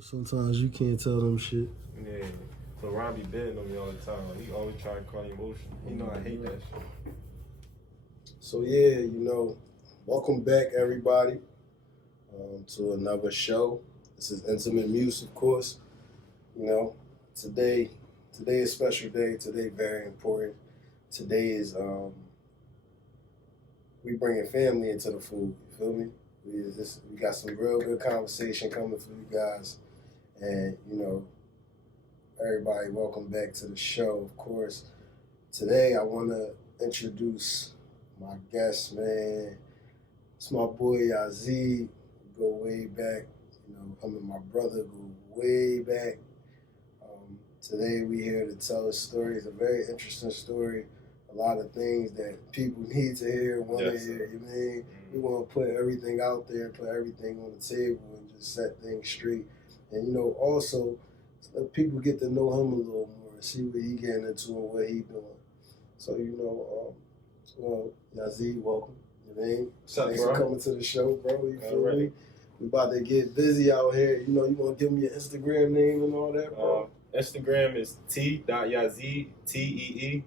Sometimes you can't tell them shit. Yeah. So Ron be betting on me all the time. Like, he always try to claim emotion. You know I hate that shit. So yeah, welcome back everybody to another show. This is Intimate Muse, of course. Today is a special day. Today very important. Today is we bringing family into the food. You feel me? We got some real good conversation coming for you guys, and everybody, welcome back to the show. Of course, today I want to introduce my guest, man. It's my boy Tee.Yazeed. We go way back. Him and my brother go way back. Today we here to tell a story. It's a very interesting story. A lot of things that people need to hear, want to hear. You mean? We want to put everything out there, put everything on the table, and just set things straight. And also let people get to know him a little more and see what he getting into and what he doing. So Tee.Yazeed, welcome. You mean? Thanks for coming to the show, bro. You feel me? We about to get busy out here. You want to give me your Instagram name and all that, bro? Instagram is Tee.Yazeed, Tee.Yazeed.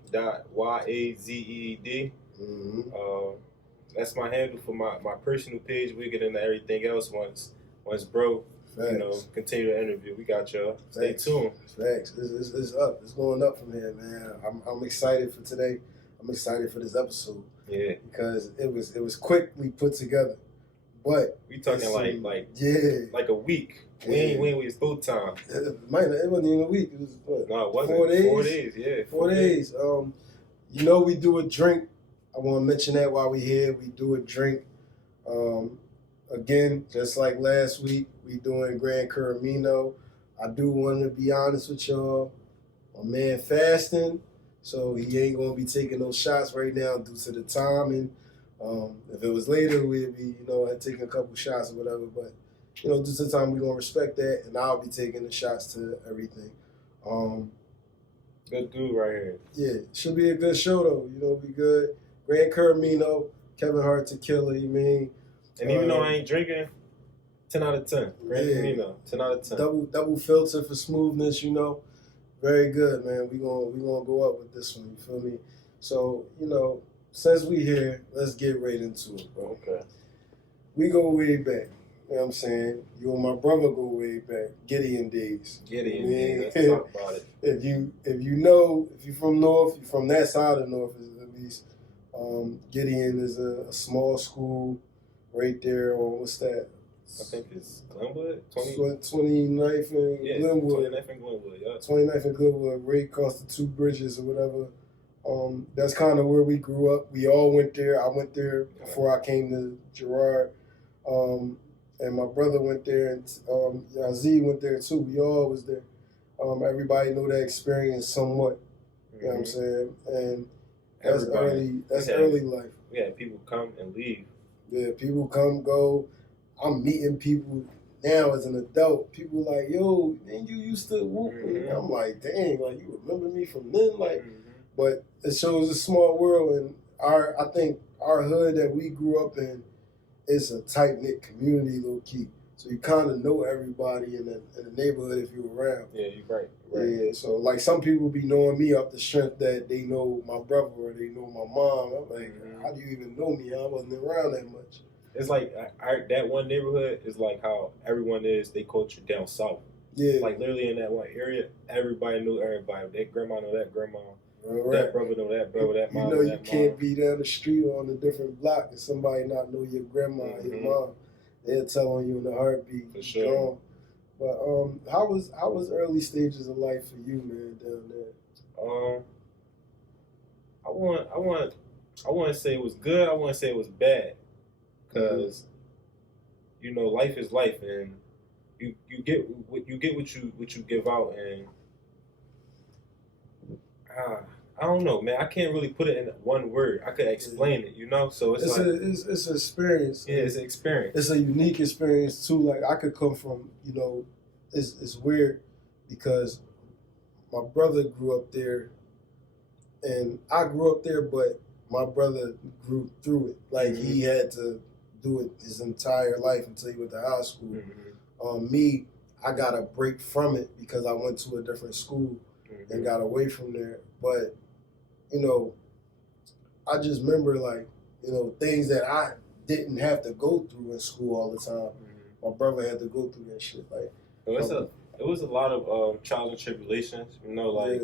That's my handle for my personal page. We get into everything else once bro, Facts. Continue the interview. We got y'all. Stay tuned. Facts. It's up. It's going up from here, man. I'm excited for today. I'm excited for this episode. Yeah. Because it was quickly put together. But we talking like a week. We ain't waste no time. It wasn't even a week. It was what? No, it wasn't. 4 days. 4 days, yeah. 4 days. We do a drink. I want to mention that while we here. We do a drink. Again, just like last week, we doing Gran Caramino. I do want to be honest with y'all. My man fasting, so he ain't gonna be taking those shots right now due to the timing. If it was later, we'd be, taking a couple shots or whatever. But, due to the time, we're going to respect that, and I'll be taking the shots to everything. Good dude right here. Yeah, should be a good show, though. Be good. Gran Caramino, Kevin Hart Tequila, you mean? And even though I ain't drinking, 10 out of 10. Gran Caramino, 10 out of 10. Double filter for smoothness, Very good, man. We gonna go up with this one, you feel me? So, since we here, let's get right into it, bro. Okay. We go way back. You know what I'm saying? You and my brother go way back. Gideon days. Gideon days. Let's talk about it. If you're from North, you're from that side of North at least. Gideon is a small school right there on, what's that? I think it's Glenwood? 29th and Glenwood. 29th and Glenwood, yeah. 29th and Glenwood, right across the two bridges or whatever. That's kind of where we grew up. We all went there. I went there before I came to Girard. And my brother went there, and Tee.Yazeed went there too. We all was there. Everybody knew that experience somewhat. You know what I'm saying? And that's early life. We had people come and leave. Yeah, people come, go. I'm meeting people now as an adult. People like, yo, man, you used to whoop. And I'm like, dang, like, you remember me from then? Like, but it shows a small world, and I think our hood that we grew up in is a tight-knit community, low key. So you kind of know everybody in the neighborhood if you're around. Yeah, you're right. Yeah, so like some people be knowing me off the strength that they know my brother or they know my mom. I'm like, how do you even know me? I wasn't around that much. It's like that one neighborhood is like how everyone is, they culture down south. Yeah. Like literally in that one area, everybody knew everybody. That grandma know that grandma. Right. That brother know that brother, that mom know that mom. You can't be down the street or on a different block and somebody not know your grandma, your mom. They'll tell on you in a heartbeat. For sure. But how was early stages of life for you, man, down there? I want to say it was good. I want to say it was bad, because life is life, and you get what you give out, and I don't know, man. I can't really put it in one word. I could explain it, So it's an experience. Yeah, it's an experience. It's a unique experience too. Like I could come from, it's weird because my brother grew up there, and I grew up there, but my brother grew through it. Like he had to do it his entire life until he went to high school. Me, I got a break from it because I went to a different school and got away from there. But, you know, I just remember, like, you know, things that I didn't have to go through in school all the time. My brother had to go through that shit. Like, it was a lot of trials and tribulations, you know, like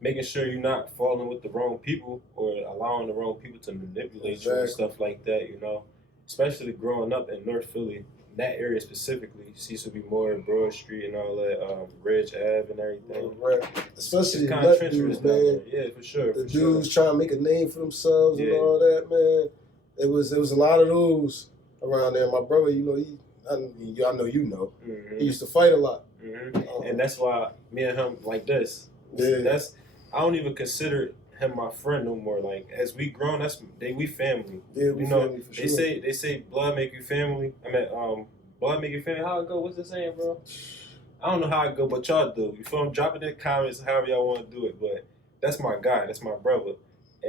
making sure you're not falling with the wrong people or allowing the wrong people to manipulate you and stuff like that, you know. Especially growing up in North Philly, that area specifically, used to be more in Broad Street and all that, Ridge Ave and everything. Right. Especially the kind of nut dudes, man. There. Yeah, for sure. The dudes trying to make a name for themselves and all that, man. It was a lot of those around there. My brother, you know, I know you know. He used to fight a lot. And that's why me and him like this. Yeah. I don't even consider him my friend no more. Like, as we grown, we family. Yeah, we family for sure. They say blood make you family. I mean, blood make you family. How it go? What's the saying, bro? I don't know how it go, but y'all do. You feel me? Drop it in the comments, however y'all want to do it. But that's my guy. That's my brother.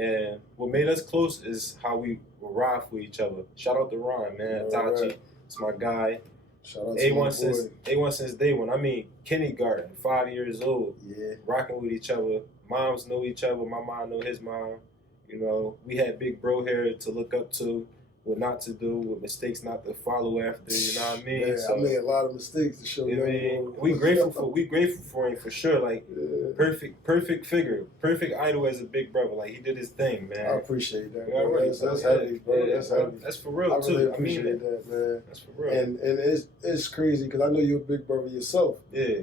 And what made us close is how we ride for each other. Shout out to Ron, man. Tachi, it's my guy. Shout out to my boy. A1 since day one. I mean, kindergarten, 5 years old. Yeah. Rocking with each other. Moms know each other. My mom know his mom. You know, we had big bro here to look up to, what not to do, what mistakes not to follow after. You know what I mean? Yeah, so, I made a lot of mistakes to show you. We grateful for him for sure. Like, perfect figure, perfect idol as a big brother. Like, he did his thing, man. I appreciate that. Bro. That's heavy, bro. Yeah, that's heavy. That's for real too. I really appreciate that, man. That's for real. And it's crazy because I know you're a big brother yourself. Yeah.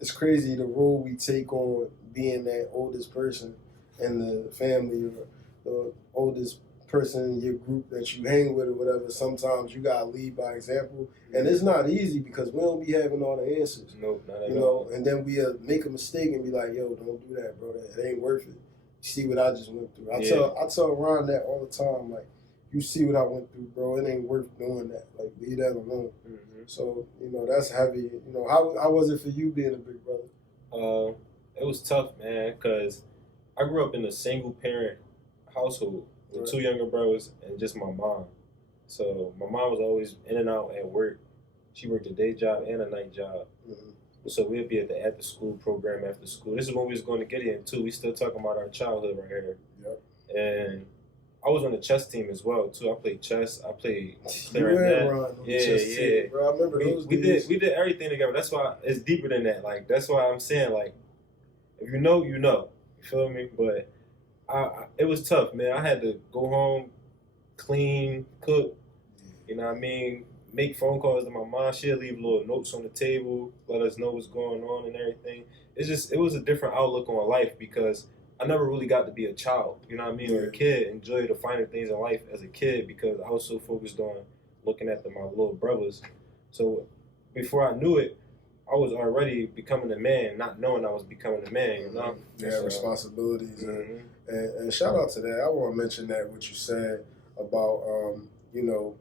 It's crazy the role we take on being that oldest person in the family or the oldest person in your group that you hang with or whatever. Sometimes you gotta lead by example, and it's not easy because we don't be having all the answers. Nope, not at all. You know, and then we make a mistake and be like, "Yo, don't do that, bro. It ain't worth it." You see what I just went through. I tell Ron that all the time. Like, you see what I went through, bro. It ain't worth doing that. Like, leave that alone. So, you know, that's heavy. You know, how was it for you being a big brother? It was tough, man, because I grew up in a single parent household with two younger brothers and just my mom. So my mom was always in and out at work. She worked a day job and a night job. So we'd be at the after school program after school. This is when we was going to get in too. We still talking about our childhood right here. And I was on the chess team as well too. I played chess. I played clarinet. Yeah. Bro, I remember those days. We did everything together. That's why it's deeper than that. Like, that's why I'm saying, like, if you know, you know. You feel me? But it was tough, man. I had to go home, clean, cook. You know what I mean? Make phone calls to my mom. She'll leave little notes on the table, let us know what's going on and everything. It was a different outlook on life because I never really got to be a child, you know what I mean, or a kid, enjoy the finer things in life as a kid because I was so focused on looking at my little brothers. So before I knew it, I was already becoming a man, not knowing I was becoming a man, you know? Yeah, responsibilities. And shout out to that. I want to mention that what you said about, you know,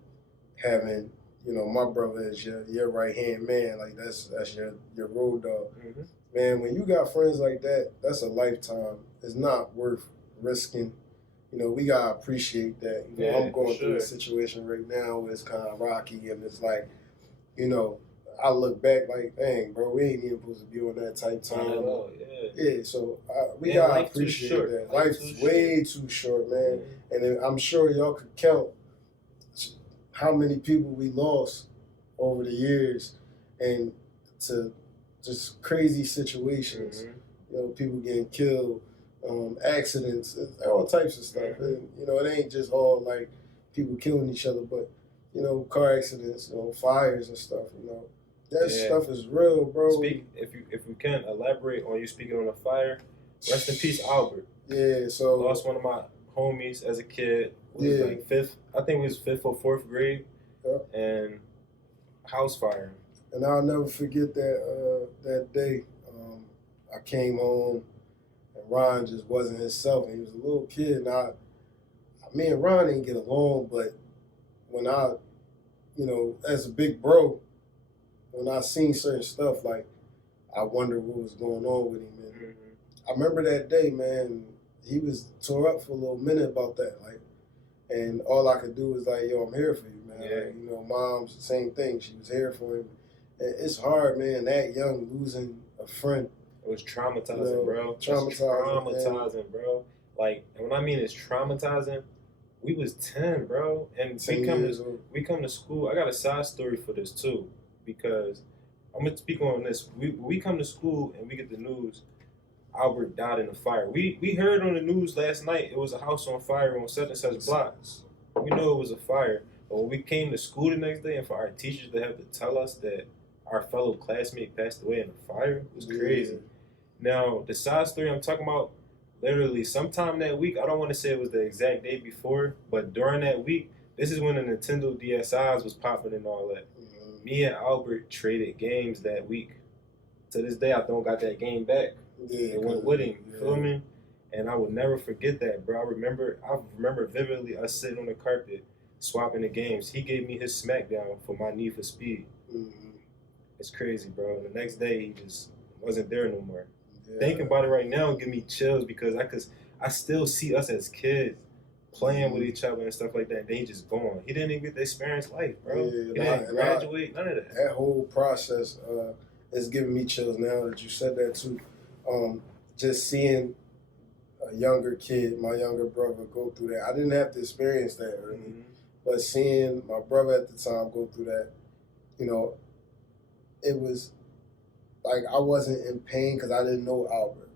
having, you know, my brother is your right-hand man. Like, that's your road dog. Man, when you got friends like that, that's a lifetime. It's not worth risking. You know, we got to appreciate that. You know, I'm going through a situation right now where it's kind of rocky, and it's like, you know, I look back like, dang, bro, we ain't even supposed to be on that type time. So we got to appreciate that. Life's way too short, man. And I'm sure y'all could count how many people we lost over the years and to just crazy situations. You know, people getting killed, accidents, all types of stuff. And, you know, it ain't just all like people killing each other, but, you know, car accidents, you know, fires and stuff, you know. That stuff is real, bro. If you can elaborate on you speaking on a fire, rest in peace, Albert. Yeah, so lost one of my homies as a kid. Was like fifth or fourth grade, and house fire. And I'll never forget that day. I came home, and Ron just wasn't himself. He was a little kid. And me and Ron didn't get along, but when I, you know, as a big bro, when I seen certain stuff, like, I wondered what was going on with him. And I remember that day, man, he was tore up for a little minute about that. Like, and all I could do was like, yo, I'm here for you, man. Like, you know, mom's the same thing. She was here for him. It's hard, man. That young, losing a friend. It was traumatizing, bro. Traumatizing, bro. Like, and when I mean it's traumatizing, we was 10, bro, and 10 we come to school. I got a side story for this too, because I'm gonna speak on this. We come to school and we get the news. Albert died in a fire. We heard on the news last night it was a house on fire on such and such blocks. We know it was a fire, but when we came to school the next day and for our teachers to have to tell us that our fellow classmate passed away in a fire, it was crazy. Now, the side story I'm talking about, literally sometime that week, I don't want to say it was the exact day before, but during that week, this is when the Nintendo DSIs was popping and all that. Me and Albert traded games that week. To this day, I don't got that game back. Yeah, it went with him, you feel me? And I will never forget that, bro. I remember vividly us sitting on the carpet, swapping the games. He gave me his SmackDown for my Need for Speed. It's crazy, bro. And the next day, he just wasn't there no more. Thinking about it right now give me chills because I still see us as kids playing with each other and stuff like that. And then he just gone. He didn't even get to experience life, bro. He didn't graduate, none of that. That whole process is giving me chills now that you said that too. Just seeing a younger kid, my younger brother, go through that. I didn't have to experience that really, but seeing my brother at the time go through that, you know, it was like I wasn't in pain because I didn't know Albert,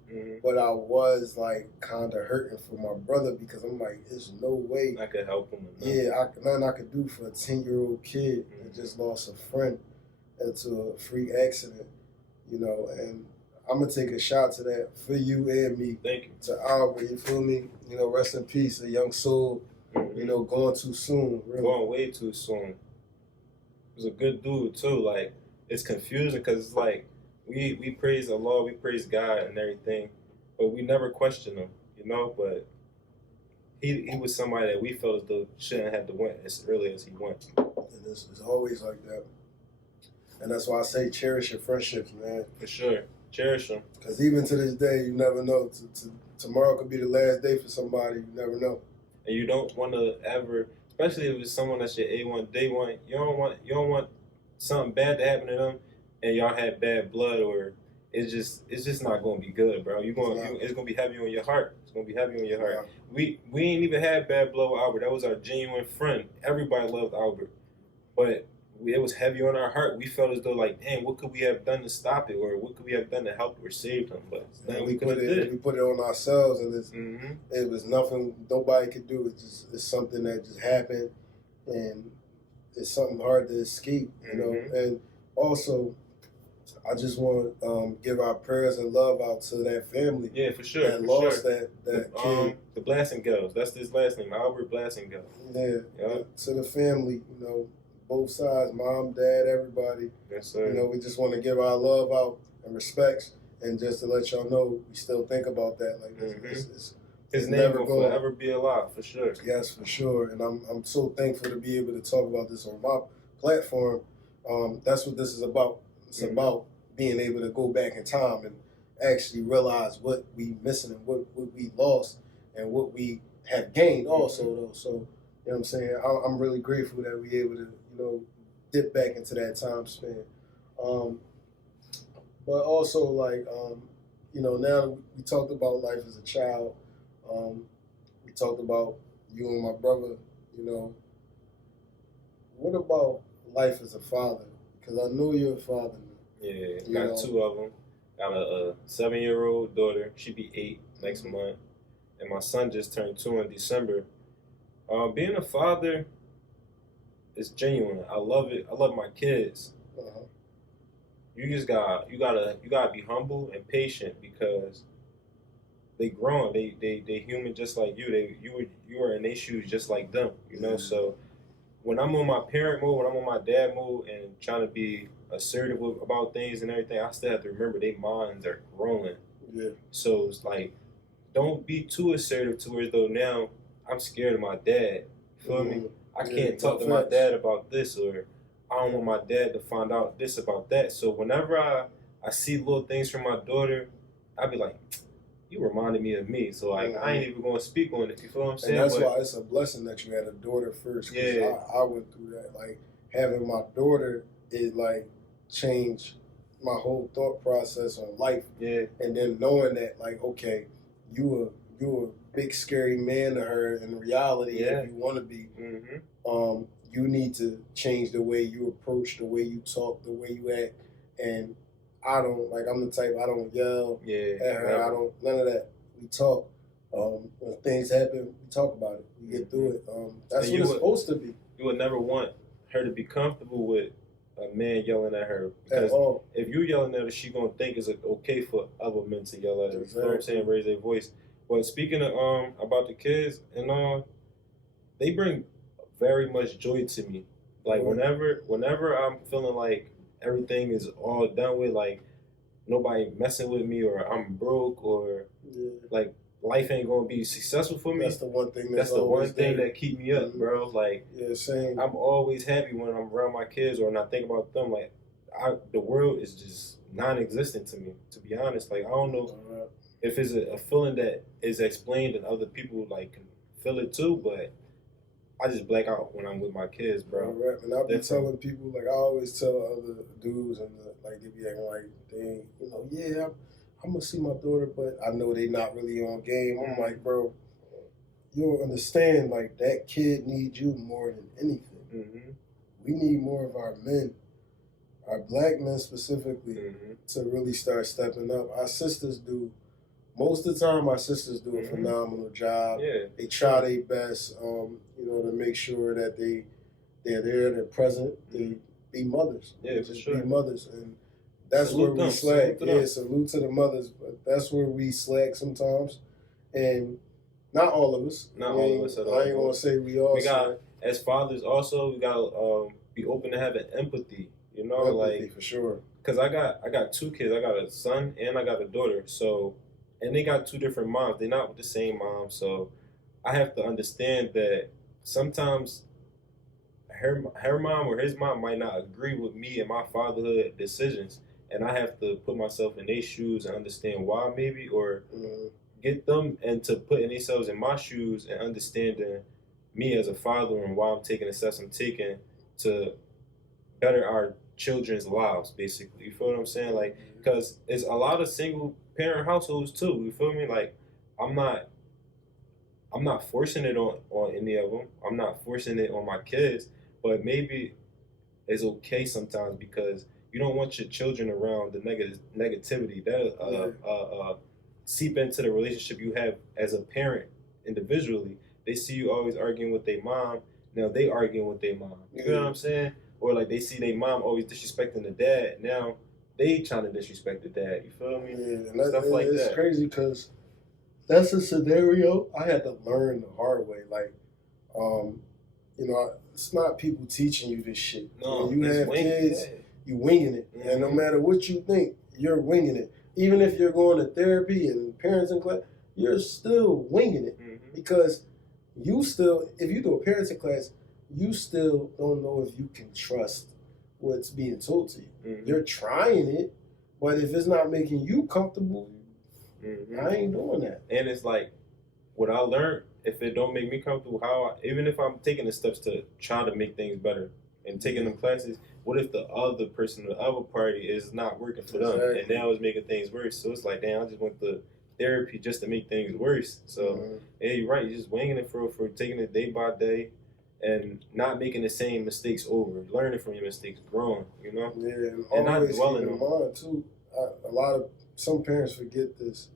but I was like kind of hurting for my brother because I'm like, there's no way I could help him. Nothing I could do for a 10-year-old kid that just lost a friend into a freak accident, you know, and I'm gonna take a shot to that for you and me. Thank you. To Albert, you feel me? You know, rest in peace, a young soul. You know, going too soon. Really. Going way too soon. He was a good dude too. Like, it's confusing because it's like we praise Allah, we praise God and everything, but we never question him, you know. But he was somebody that we felt as though shouldn't have to went as early as he went. And it's always like that. And that's why I say cherish your friendships, man. For sure. Cherish them. Because even to this day, you never know. Tomorrow could be the last day for somebody. You never know. And you don't want to ever, especially if it's someone that's your A1, day one, you don't want something bad to happen to them, and y'all had bad blood, or it's just not going to be good, bro. It's going to be heavy on your heart. It's going to be heavy on your heart. Yeah. We ain't even had bad blood with Albert. That was our genuine friend. Everybody loved Albert, but it was heavy on our heart. We felt as though, like, dang, what could we have done to stop it, or what could we have done to help or save him? But we put it on ourselves, and it was nothing nobody could do. It's something that just happened, and it's something hard to escape, you know. And also, I just want to give our prayers and love out to that family. Yeah, for sure. That lost that kid. The Blasting Kelz. That's his last name, Albert Blasting Kelz. Yeah. To the family, you know. Both sides, mom, dad, everybody. Yes, sir. You know, we just want to give our love out and respects, and just to let y'all know, we still think about that. Like, his name will forever be alive, for sure. Yes, for sure. And I'm so thankful to be able to talk about this on my platform. That's what this is about. It's about being able to go back in time and actually realize what we missing and what we lost and what we have gained also, though. So, you know what I'm saying? I'm really grateful that we able to, you know, dip back into that time span. But also, like, you know, now that we talked about life as a child, we talked about you and my brother, you know, what about life as a father? Because I know you're a father now. Yeah, got two of them. Got a 7-year-old daughter. She'll be 8 next month. And my son just turned 2 in December. Being a father is genuine. I love it. I love my kids. You gotta be humble and patient because they grown. They human just like you. You are in their shoes just like them. You know. So when I'm on my parent mode, when I'm on my dad mode, and trying to be assertive about things and everything, I still have to remember their minds are growing. Yeah. So it's like, don't be too assertive to where though now I'm scared of my dad. Feel me? I can't talk to my dad about this, or I don't want my dad to find out this about that. So whenever I see little things from my daughter, I be like, you reminded me of me. So like I ain't even gonna speak on it. You feel what I'm saying? And that's why it's a blessing that you had a daughter first. Yeah. I went through that. Like having my daughter, it like changed my whole thought process on life. Yeah. And then knowing that, like, okay, you a big scary man to her in reality. Yeah. If you want to be, Mm-hmm. you need to change the way you approach, the way you talk, the way you act. And I don't, like, I'm the type, I don't yell at her. I don't, none of that. We talk. When things happen, we talk about it. We get through it. That's what it's supposed to be. You would never want her to be comfortable with a man yelling at her, At because all. if you yelling at her, she gonna think it's okay for other men to yell at her. Exactly. You know what I'm saying? Raise their voice. But speaking of about the kids and they bring very much joy to me. Like whenever I'm feeling like everything is all done with, like nobody messing with me, or I'm broke, or like life ain't gonna be successful for me. That's the one thing. That's the one thing that keep me up, bro. Like, yeah, same. I'm always happy when I'm around my kids or when I think about them. Like, the world is just non-existent to me, to be honest. Like, I don't know if it's a feeling that is explained and other people like can feel it too, but I just black out when I'm with my kids, bro. Right. And I've been telling people, like, I always tell other dudes, and like they be acting like they, you know, yeah, I'm gonna see my daughter, but I know they not really on game. I'm like, bro, you don't understand. Like, that kid needs you more than anything. Mm-hmm. We need more of our men, our black men specifically, to really start stepping up. Our sisters do. Most of the time, our sisters do a phenomenal job. Yeah. They try their best, you know, to make sure that they're there, they're present, they be mothers. Yeah, for sure. Be mothers, and that's salute where we them. slack. Salute to the mothers, but that's where we slack sometimes, and not all of us. Not all of us at all. I ain't gonna say we all. We got, as fathers, also we gotta be open to having empathy. You know, empathy, like, for sure. Because I got two kids. I got a son and I got a daughter. So, and they got two different moms. They're not with the same mom. So, I have to understand that sometimes her mom or his mom might not agree with me and my fatherhood decisions, and I have to put myself in their shoes and understand why, maybe, or get them into putting themselves in my shoes and understanding me as a father and why I'm taking the steps I'm taking to better our children's lives, basically. You feel what I'm saying? Like, because it's a lot of single parent households too. You feel me? Like, I'm not forcing it on any of them. I'm not forcing it on my kids, but maybe it's okay sometimes because you don't want your children around the negativity that seep into the relationship you have as a parent individually. They see you always arguing with their mom. Now they arguing with their mom. You know what I'm saying? Or like they see their mom always disrespecting the dad. Now they trying to disrespect the dad. You feel me? Yeah, and stuff like that. It's crazy because that's a scenario I had to learn the hard way. Like, you know, it's not people teaching you this shit. No, when you have kids, you winging it, and no matter what you think, you're winging it. Even if you're going to therapy and parenting class, you're still winging it because you still, if you do a parenting class, you still don't know if you can trust what's being told to you. You're trying it, but if it's not making you comfortable, I ain't doing that. And it's like, what I learned, if it don't make me comfortable, even if I'm taking the steps to try to make things better and taking them classes, what if the other person, the other party is not working for them and now it's making things worse? So it's like, damn, I just went to therapy just to make things worse. So, yeah, you're right. You're just winging it for taking it day by day and not making the same mistakes over, learning from your mistakes, growing, you know? Yeah, and not always dwelling keep in mind, too, some parents forget this.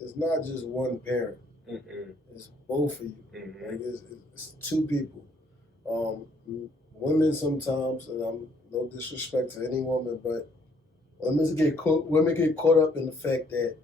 It's not just one parent. It's both of you. Like it's two people. Women sometimes, and I'm no disrespect to any woman, but women get caught up in the fact that,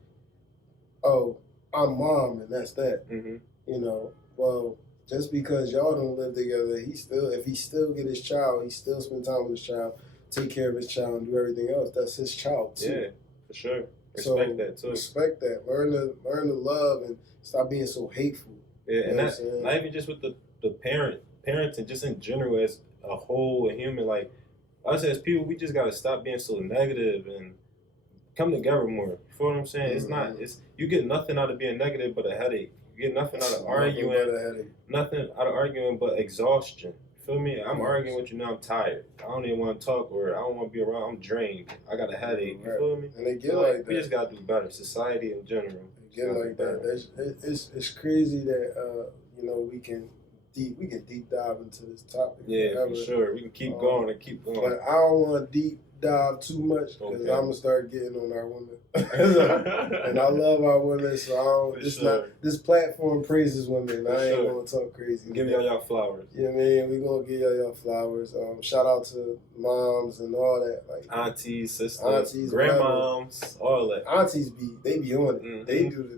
oh, I'm mom and that's that. You know, well, just because y'all don't live together, if he still get his child, he still spend time with his child, take care of his child, and do everything else. That's his child too. Yeah, for sure. Respect that too. Respect that. Learn to love and stop being so hateful. Yeah, and not even just with the parenting, just in general as a whole, a human. Like us as people, we just gotta stop being so negative and come together more. You feel what I'm saying? It's you get nothing out of being negative but a headache. You get nothing out of arguing. Nothing out of arguing but exhaustion. You Feel me? I'm arguing with you now. I'm tired. I don't even want to talk, or I don't want to be around. I'm drained. I got a headache. You feel me? And they get like that. We just gotta do better. Society in general. They get like that. It's crazy that we can deep dive into this topic. Yeah, for sure. We can keep going and keep going. But I don't want to deep dive too much because I'm gonna start getting on our women, and I love our women. So I don't. This platform praises women. I ain't gonna talk crazy. Give y'all flowers. Yeah, man. We gonna give y'all flowers. Shout out to moms and all that, like aunties, sisters, grandmoms, all that. Aunties they be on it. Mm-hmm.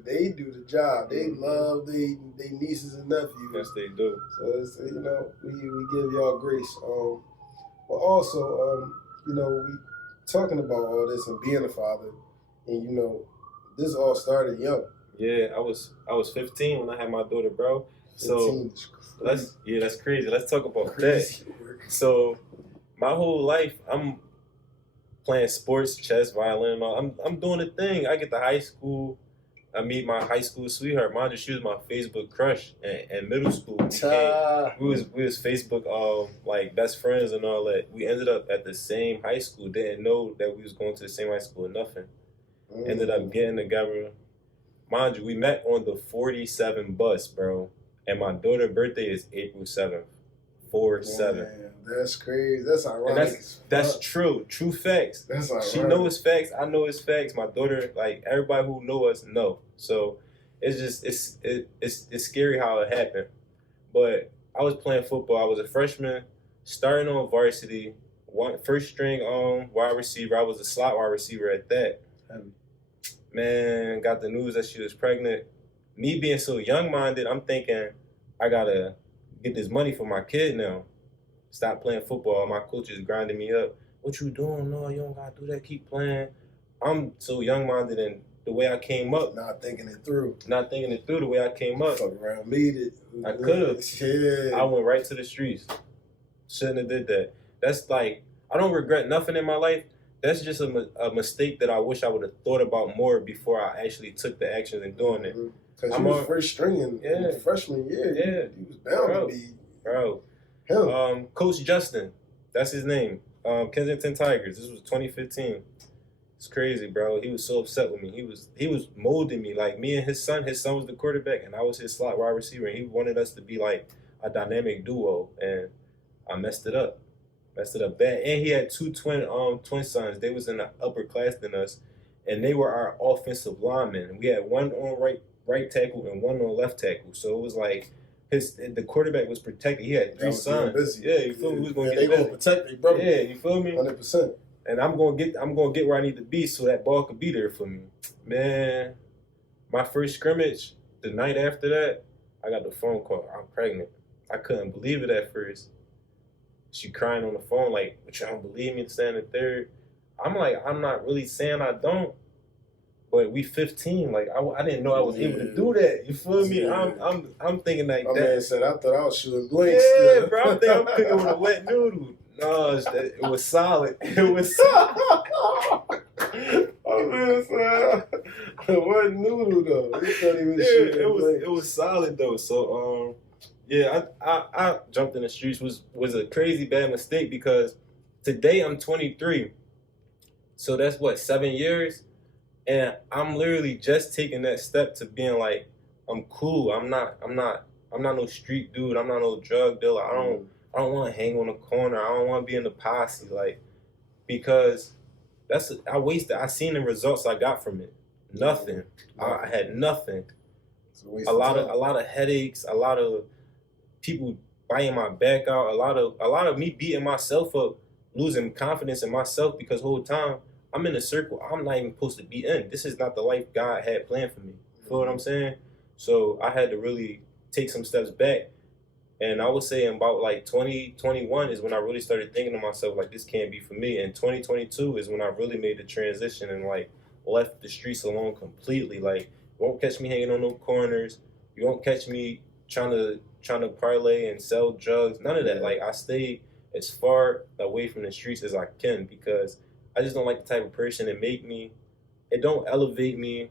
They do the job. They love they nieces and nephews. Yes, they do. So it's, we give y'all grace. But also we talking about all this and being a father, and this all started young. Yeah, I was 15 when I had my daughter, bro. So that's crazy. Let's talk about that. So my whole life I'm playing sports, chess, violin, and all. I'm doing a thing. I get to high school. I meet my high school sweetheart. Mind you, she was my Facebook crush in middle school. We was Facebook like best friends and all that. We ended up at the same high school. Didn't know that we was going to the same high school or nothing. Ended up getting together. Mind you, we met on the 47 bus, bro. And my daughter's birthday is April 7th. 4/7. That's crazy. That's ironic. That's true. True facts. That's ironic. She knows facts. I know it's facts. My daughter, like everybody who know us, know. So it's just it's scary how it happened. But I was playing football. I was a freshman, starting on varsity, first string wide receiver. I was a slot wide receiver at that. Man, got the news that she was pregnant. Me being so young-minded, I'm thinking I gotta get this money for my kid now. Stop playing football. My coach is grinding me up. What you doing? No, you don't gotta do that. Keep playing. I'm so young-minded, and the way I came up, not thinking it through the way I came up. Fuck around, meet it. I could have. Yeah. I went right to the streets. Shouldn't have did that. That's like, I don't regret nothing in my life. That's just a mistake that I wish I would have thought about more before I actually took the actions in doing it. Because you was first string in freshman year. Yeah. You was bound to be. Bro. Him. Coach Justin. That's his name. Kensington Tigers. This was 2015. It's crazy, bro. He was so upset with me. He was molding me. Like me and his son was the quarterback, and I was his slot wide receiver. And he wanted us to be like a dynamic duo, and I messed it up. Bad. And he had two twin sons. They was in the upper class than us, and they were our offensive linemen. We had one on right tackle and one on left tackle. So it was like the quarterback was protected. He had three sons. Yeah, you feel me? We was gonna they gonna protect me, bro. Yeah, you feel me? 100%. And I'm gonna get where I need to be so that ball could be there for me. Man, my first scrimmage, the night after that, I got the phone call. I'm pregnant. I couldn't believe it at first. She crying on the phone like, "But you don't believe me?" Saying the third. I'm like, I'm not really saying I don't, but we 15. Like I didn't know I was able to do that. You feel me? Yeah. I'm thinking like that. My man said, I thought I was shooting blanks. Yeah, still. Bro. I'm thinking I'm cooking with a wet noodle. No, it was solid. It was solid. Oh man, what noodle though? It was solid though. So I jumped in the streets was a crazy bad mistake because today I'm 23. So that's what, 7 years? And I'm literally just taking that step to being like, I'm cool. I'm not no street dude. I'm not no drug dealer. I don't want to hang on the corner. I don't want to be in the posse, like, because I seen the results I got from it. Nothing. I had nothing. A lot of headaches, a lot of people biting my back out, a lot of me beating myself up, losing confidence in myself because the whole time I'm in a circle I'm not even supposed to be in. This is not the life God had planned for me. You feel what I'm saying? So I had to really take some steps back. And I would say in about like 2021 is when I really started thinking to myself, like, this can't be for me. And 2022 is when I really made the transition and like left the streets alone completely. Like, you won't catch me hanging on no corners. You won't catch me trying to parlay and sell drugs. None of that. Like, I stayed as far away from the streets as I can because I just don't like the type of person it make me. It don't elevate me.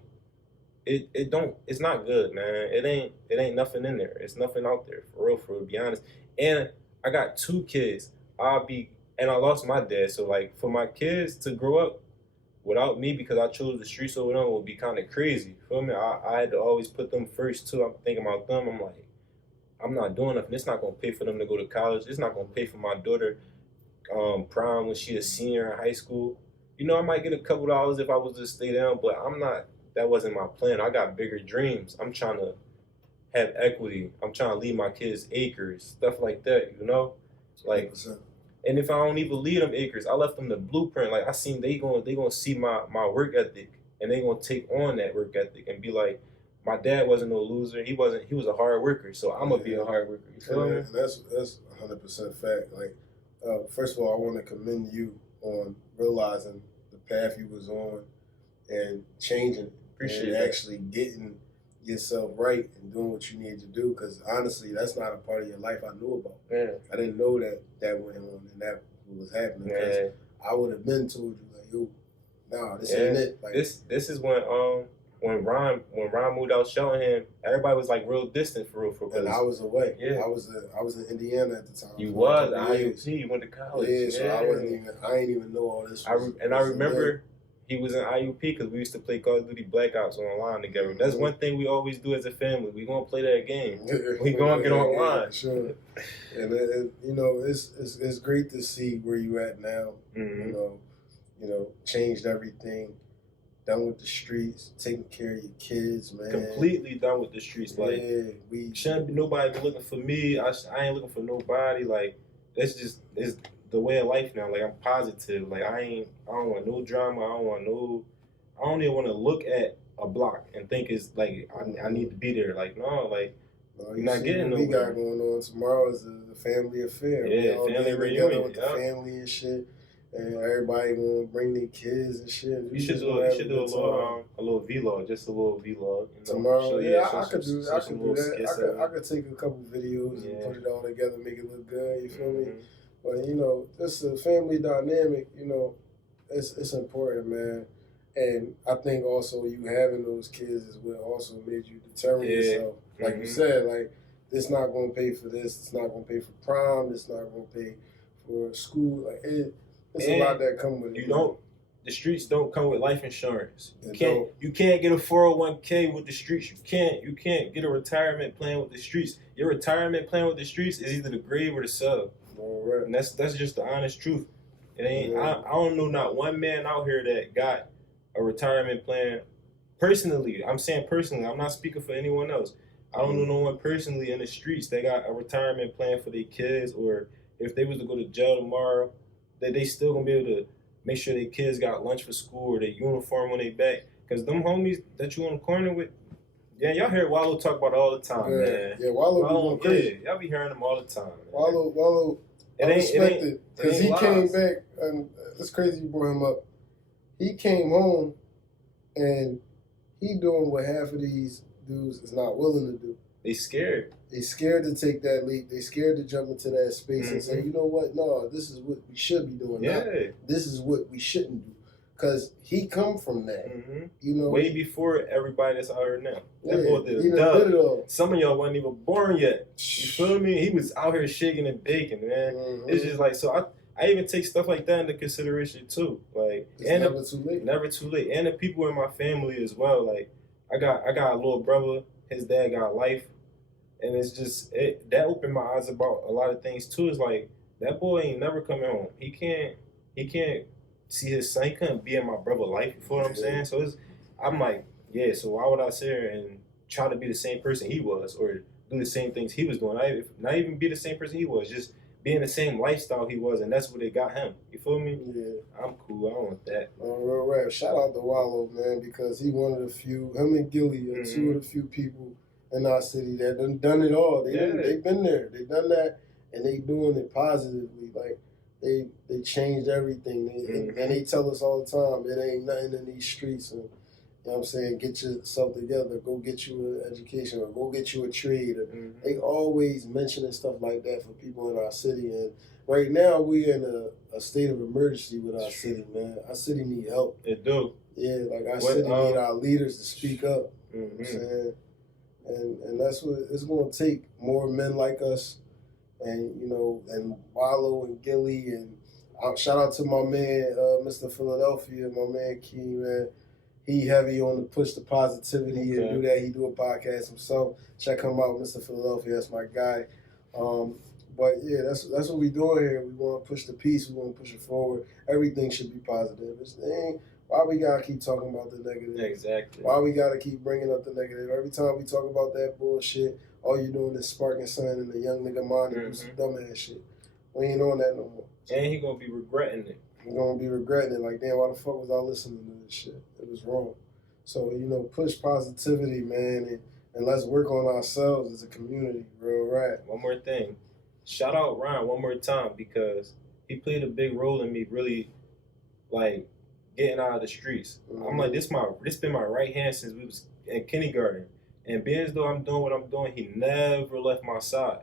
It's not good, man. It ain't nothing in there. It's nothing out there, for real, to be honest. And I got 2 kids. And I lost my dad. So like for my kids to grow up without me because I chose the streets over them would be kind of crazy. Feel me? I had to always put them first too. I'm thinking about them. I'm like, I'm not doing nothing. It's not gonna pay for them to go to college. It's not gonna pay for my daughter prom when she a senior in high school. You know, I might get a couple dollars if I was to stay down, but I'm not. That wasn't my plan. I got bigger dreams. I'm trying to have equity. I'm trying to leave my kids acres, stuff like that. You know, like. 100%. And if I don't even lead them acres, I left them the blueprint. Like I seen they gonna see my work ethic, and they gonna take on that work ethic and be like, my dad wasn't no loser. He was a hard worker. So I'm gonna be a hard worker. You feel me? And that's 100% fact. Like, first of all, I want to commend you on realizing the path you was on and changing Appreciate and that. actually getting yourself right and doing what you need to do. Because honestly, that's not a part of your life I knew about. Yeah. I didn't know that went on and that was happening. Yeah. I would have been told you like, yo, nah, this ain't it. Like this is when Ron moved out Shellingham, everybody was like real distant for real. And I was away. Yeah. I was in Indiana at the time. You was IUP. You went to college. Yeah, so I ain't even know all this. I remember he was in IUP because we used to play Call of Duty Black Ops online together. Mm-hmm. That's one thing we always do as a family. We gonna play that game. We gonna get online. Sure. And you know, it's great to see where you at now. Mm-hmm. You know, changed everything. Done with the streets, taking care of your kids, man. Completely done with the streets. Like, we shouldn't be nobody looking for me. I ain't looking for nobody. Like, it's the way of life now. Like, I'm positive. Like, I don't want no drama. I don't even want to look at a block and think it's like I need to be there. Like, no, like, you're not getting nowhere. We got going on tomorrow is the family affair. Yeah, family reunion with the family and shit. And everybody gonna bring their kids and shit. You should do a little vlog, just a little vlog. You know, tomorrow, I could do that. I could take a couple videos and put it all together, make it look good. You feel me? But you know, this a family dynamic. You know, it's important, man. And I think also you having those kids is what also made you determine yourself. Like you said, like this not gonna pay for this. It's not gonna pay for prom. It's not gonna pay for school. Like it's a lot that come with it. The streets don't come with life insurance. You can't get a 401k with the streets. You can't get a retirement plan with the streets. Your retirement plan with the streets is either the grave or the sub. Right. And that's just the honest truth. It ain't. I don't know not one man out here that got a retirement plan. Personally, I'm saying personally. I'm not speaking for anyone else. I don't know no one personally in the streets that got a retirement plan for their kids, or if they was to go to jail tomorrow, that they still gonna be able to make sure their kids got lunch for school or their uniform when they back. Cause them homies that you on the corner with, y'all hear Wallow talk about it all the time, man. Yeah, Wallow be going crazy. Y'all be hearing them all the time. Man. Wallow, I respect it because he came back, and it's crazy you brought him up. He came home, and he doing what half of these dudes is not willing to do. They scared. They scared to take that leap. They scared to jump into that space and say, you know what? No, this is what we should be doing. Yeah. Not, this is what we shouldn't do. Because he come from that. You know, way before everybody that's out here now. That boy he did it all. Some of y'all wasn't even born yet. You feel me? He was out here shaking and baking, man. It's just like, so I even take stuff like that into consideration too. Like, it's never too late. Never too late. And the people in my family as well. Like, I got a little brother. His dad got life. And it's just, that opened my eyes about a lot of things too. It's like, that boy ain't never coming home. He can't see his son. He couldn't be in my brother's life. You feel what I'm saying? So I'm like, so why would I sit here and try to be the same person he was or do the same things he was doing? Not even be the same person he was, just be in the same lifestyle he was, and that's what it got him. You feel me? Yeah. I'm cool. I don't want that. Real rap. Shout out to Wallow, man, because he one of the few, him and Gilly are two of the few people in our city that done it all. They've been there. They done that, and they doing it positively. Like, they changed everything. And they tell us all the time, it ain't nothing in these streets. And, you know what I'm saying? Get yourself together. Go get you an education or go get you a trade. Or, they always mentioning stuff like that for people in our city. And right now, we in a state of emergency with our city, man. Our city need help. It do. Yeah, like our city need our leaders to speak up. You know what I'm saying? And that's what it's going to take. More men like us and and Wallow and Gilly, and shout out to my man, Mr. Philadelphia, my man Key, man. He heavy on the push the positivity and do that. He do a podcast himself. Check him out, Mr. Philadelphia. That's my guy. But yeah, that's what we doing here. We want to push the peace. We want to push it forward. Everything should be positive. Why we gotta keep talking about the negative? Exactly. Why we gotta keep bringing up the negative? Every time we talk about that bullshit, all you doing is sparking something in the young nigga mind and do some dumbass shit. We ain't on that no more. And he gonna be regretting it. He gonna be regretting it. Like, damn, why the fuck was I listening to this shit? It was wrong. So push positivity, man, and let's work on ourselves as a community. Real rap. One more thing. Shout out Ryan one more time because he played a big role in me really, like, getting out of the streets. Mm-hmm. I'm like, this been my right hand since we was in kindergarten. And being as though I'm doing what I'm doing, he never left my side.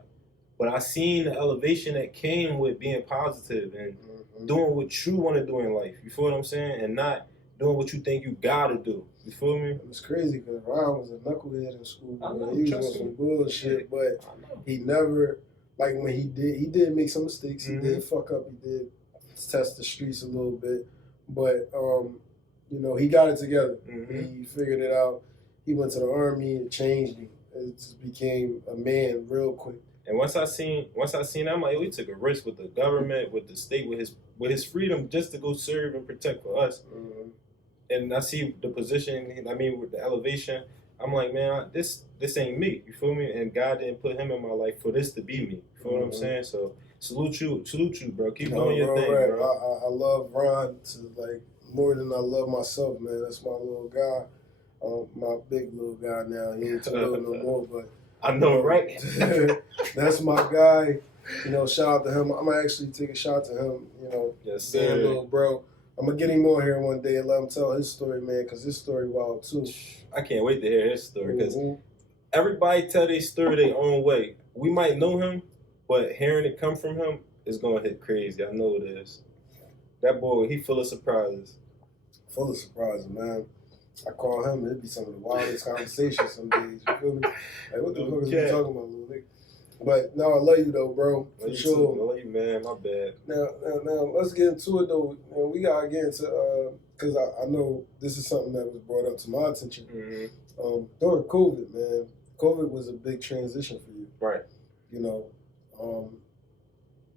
But I seen the elevation that came with being positive and doing what you want to do in life. You feel what I'm saying? And not doing what you think you gotta do. You feel me? It's crazy because Ryan was a knucklehead in school. He was on some bullshit, but he never, like when he did make some mistakes. He did fuck up. He did test the streets a little bit. But, he got it together. He figured it out. He went to the Army. It changed him. It just became a man real quick. And once I seen that, I'm like, we took a risk with the government, with the state, with his freedom just to go serve and protect for us. And I see the position, with the elevation. I'm like, man, this ain't me. You feel me? And God didn't put him in my life for this to be me. You feel what I'm saying? So salute you, bro. Keep doing your thing, right. bro. I love Ron more than I love myself, man. That's my little guy. My big little guy now. He ain't too little no more, but I know, right? That's my guy. Shout out to him. I'm gonna actually take a shot to him. Yes, being sir. Little bro. I'm gonna get him on here one day and let him tell his story, man, because his story wild too. I can't wait to hear his story because everybody tell their story their own way. We might know him, but hearing it come from him is gonna hit crazy. I know it is. That boy, he full of surprises. Full of surprises, man. I call him, it'd be some of the wildest conversations some days. You feel me? Like, what the fuck is we talking about, little nigga? But no, I love you though, bro. For sure. I love you, man. My bad. Now, let's get into it though. We gotta get into because I know this is something that was brought up to my attention. During COVID, man. COVID was a big transition for you, right?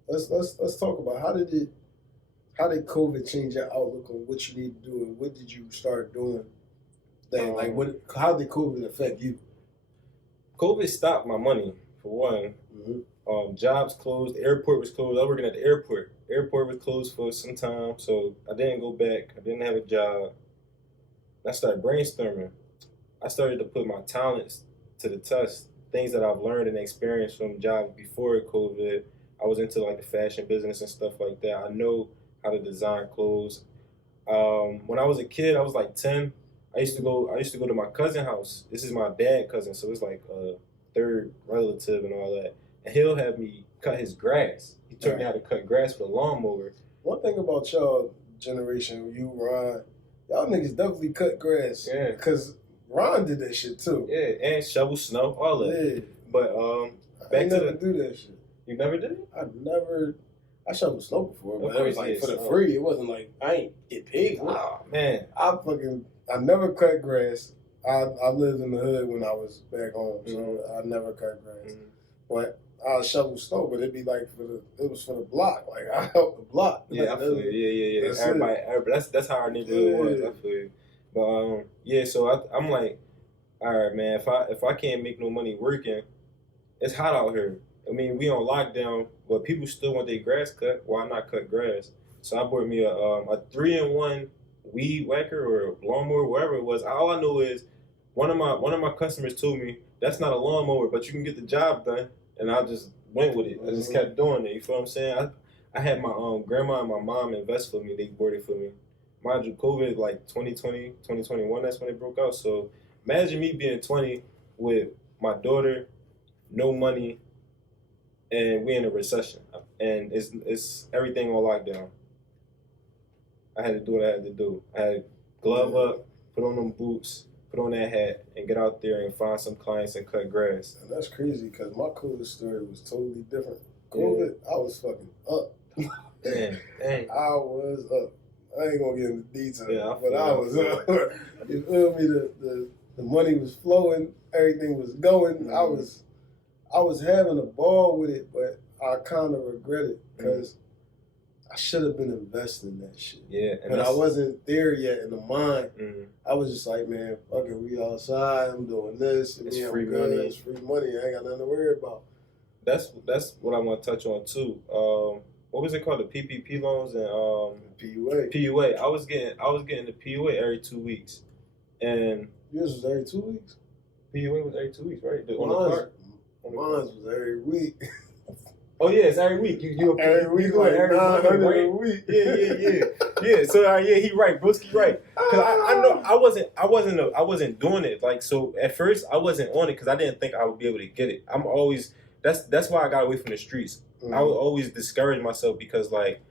Let's talk about how did COVID change your outlook on what you need to do and what did you start doing? How did COVID affect you? COVID stopped my money, for one. Jobs closed. The airport was closed. I was working at the airport. Airport was closed for some time, so I didn't go back. I didn't have a job. I started brainstorming. I started to put my talents to the test. Things that I've learned and experienced from jobs before COVID. I was into the fashion business and stuff like that. I know how to design clothes. When I was a kid, I was 10. I used to go to my cousin's house. This is my dad's cousin, so it's like a third relative and all that. And he'll have me cut his grass. He taught me how to cut grass with a lawnmower. One thing about y'all generation, you, Ron, y'all niggas definitely cut grass. Yeah. Because Ron did that shit too. Yeah, and shovel snow, all that. Yeah. But I never do that shit. You never did it? I shoveled snow before, but it was for the free. It wasn't like I ain't get paid for it. Oh man. I never cut grass. I lived in the hood when I was back home, so I never cut grass. But I shovel snow, but it'd be it was for the block. Like I helped the block. Yeah, I feel you. Yeah. Everybody, that's how our neighborhood was. I feel you. But so I'm like, all right, man. If I can't make no money working, it's hot out here. I mean, we on lockdown, but people still want their grass cut. Why not cut grass? So I bought me a 3-in-1 weed whacker or a lawnmower, whatever it was. All I know is one of my customers told me that's not a lawnmower, but you can get the job done. And I just went with it. I just kept doing it. You feel what I'm saying? I had my grandma and my mom invest for me. They bought it for me. Mind you, COVID 2020, 2021, that's when it broke out. So imagine me being 20 with my daughter, no money, and we in a recession. And it's everything on lockdown. I had to do what I had to do. I had to glove up, put on them boots, put on that hat, and get out there and find some clients and cut grass. And that's crazy because my COVID story was totally different. COVID, I was fucking up. Dang. I was up. I ain't gonna get into detail, but I was feel up. You feel me? The money was flowing, everything was going. Mm-hmm. I was having a ball with it, but I kind of regret it because I should have been investing in that shit. Yeah, but I wasn't there yet in the mind. Mm-hmm. I was just like, man, fuck it, we outside. I'm doing this. It's free money. It's free money. I ain't got nothing to worry about. That's what I want to touch on too. What was it called? The PPP loans and PUA. PUA. I was getting the PUA every 2 weeks, and yours was every 2 weeks. PUA was every 2 weeks, right? Mine was every week. Oh yeah, it's every week. You every week, like every 900 right? a week. Yeah. So he right, Brewski right. Cause I know I wasn't doing it like so. At first, I wasn't on it because I didn't think I would be able to get it. I'm always that's why I got away from the streets. Mm-hmm. I would always discourage myself because like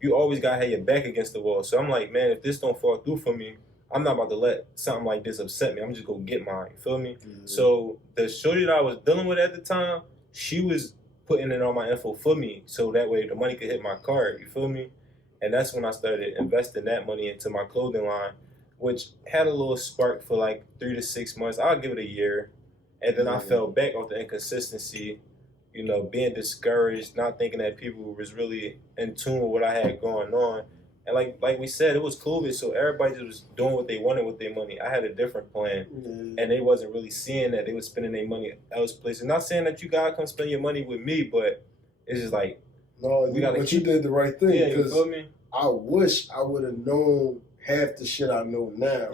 you always gotta have your back against the wall. So I'm like, man, if this don't fall through for me, I'm not about to let something like this upset me. I'm just gonna get mine. You feel me? Mm-hmm. So the shorty that I was dealing with at the time, she was putting in all my info for me so that way the money could hit my card, you feel me? And that's when I started investing that money into my clothing line, which had a little spark for like 3 to 6 months. I'll give it a year. And then I fell back off the inconsistency, you know, being discouraged, not thinking that people was really in tune with what I had going on. And like we said, it was COVID, so everybody just was doing what they wanted with their money. I had a different plan, and they wasn't really seeing that. They was spending their money else places. Not saying that you gotta come spend your money with me, but it's just like you did the right thing. Yeah, you feel me? I wish I would have known half the shit I know now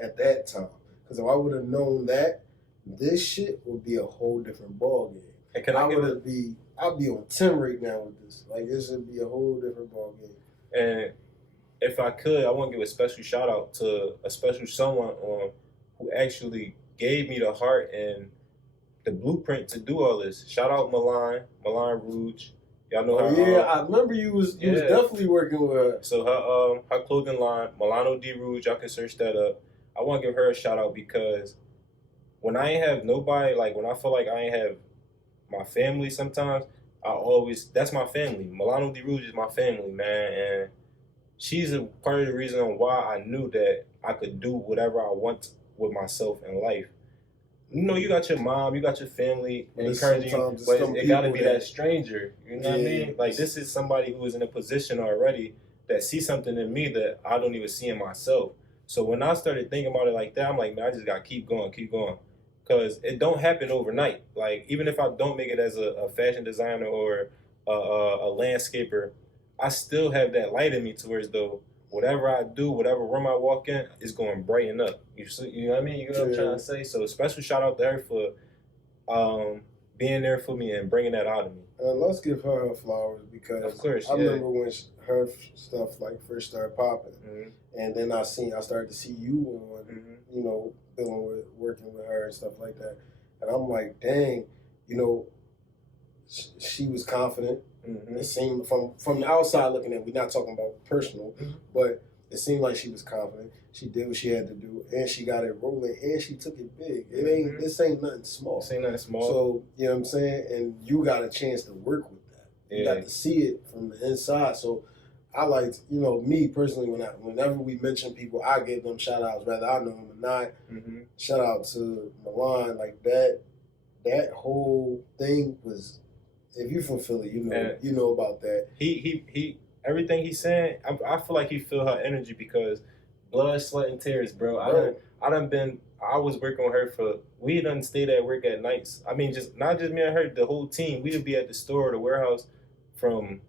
at that time. Because if I would have known that, this shit would be a whole different ball game. And I'd be on 10 right now with this. Like this would be a whole different ball game. And if I could, I want to give a special shout out to a special someone who actually gave me the heart and the blueprint to do all this. Shout out Milano Rouge. Y'all know her. Yeah, I remember you was definitely working with her. So her clothing line, Milano Di Rouge, y'all can search that up. I want to give her a shout out because when I ain't have nobody, like when I feel like I ain't have my family sometimes, that's my family. Milano Di Rouge is my family, man, and she's a part of the reason why I knew that I could do whatever I want with myself in life. You know, you got your mom, you got your family encouraging you, but it got to be that stranger. You know what I mean? Like, this is somebody who is in a position already that sees something in me that I don't even see in myself. So when I started thinking about it like that, I'm like, man, I just got to keep going. Because it don't happen overnight. Like, even if I don't make it as a fashion designer or a landscaper, I still have that light in me towards though whatever I do, whatever room I walk in, is going to brighten up. You know what I mean? You know what I'm trying to say? So special shout out to her for being there for me and bringing that out of me. Let's give her flowers because of course, I remember when her stuff like first started popping, and then I started to see you on, you know, working with her and stuff like that, and I'm like, dang, you know, she was confident. It seemed from the outside looking at, we're not talking about personal, but it seemed like she was confident. She did what she had to do, and she got it rolling, and she took it big. This ain't nothing small. This ain't nothing small. So you know what I'm saying, and you got a chance to work with that. You got to see it from the inside. So I like, you know, me personally, whenever we mention people, I give them shout outs, whether I know them or not. Shout out to Milan, like that whole thing was. If you're from Philly, you know about that. He everything he's saying, I feel like he feel her energy because blood, sweat, and tears, bro. I was working with her we done stayed at work at nights. I mean, not just me and her, the whole team. We would be at the store or the warehouse from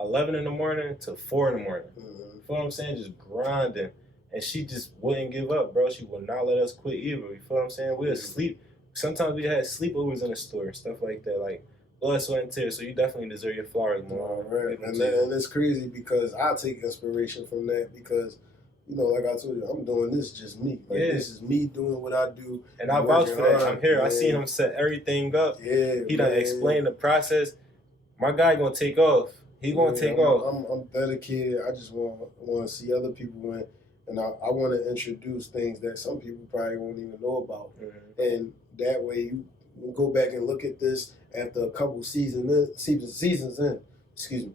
11 in the morning to 4 in the morning. You know what I'm saying? Just grinding. And she just wouldn't give up, bro. She would not let us quit either. You feel what I'm saying? We would sleep. Sometimes we had sleepovers in the store and stuff like that. Like, blood, sweat, and tears. So you definitely deserve your flowers, man. Right. And it's crazy because I take inspiration from that because, you know, like I told you, I'm doing this just me. Like, this is me doing what I do. And I vouch for that. I'm here. I seen him set everything up. He done explained the process. My guy gonna take off. He gonna take off. I'm dedicated. I just want to see other people win. And I want to introduce things that some people probably won't even know about. And that way You go back and look at this after a couple seasons in. Excuse me.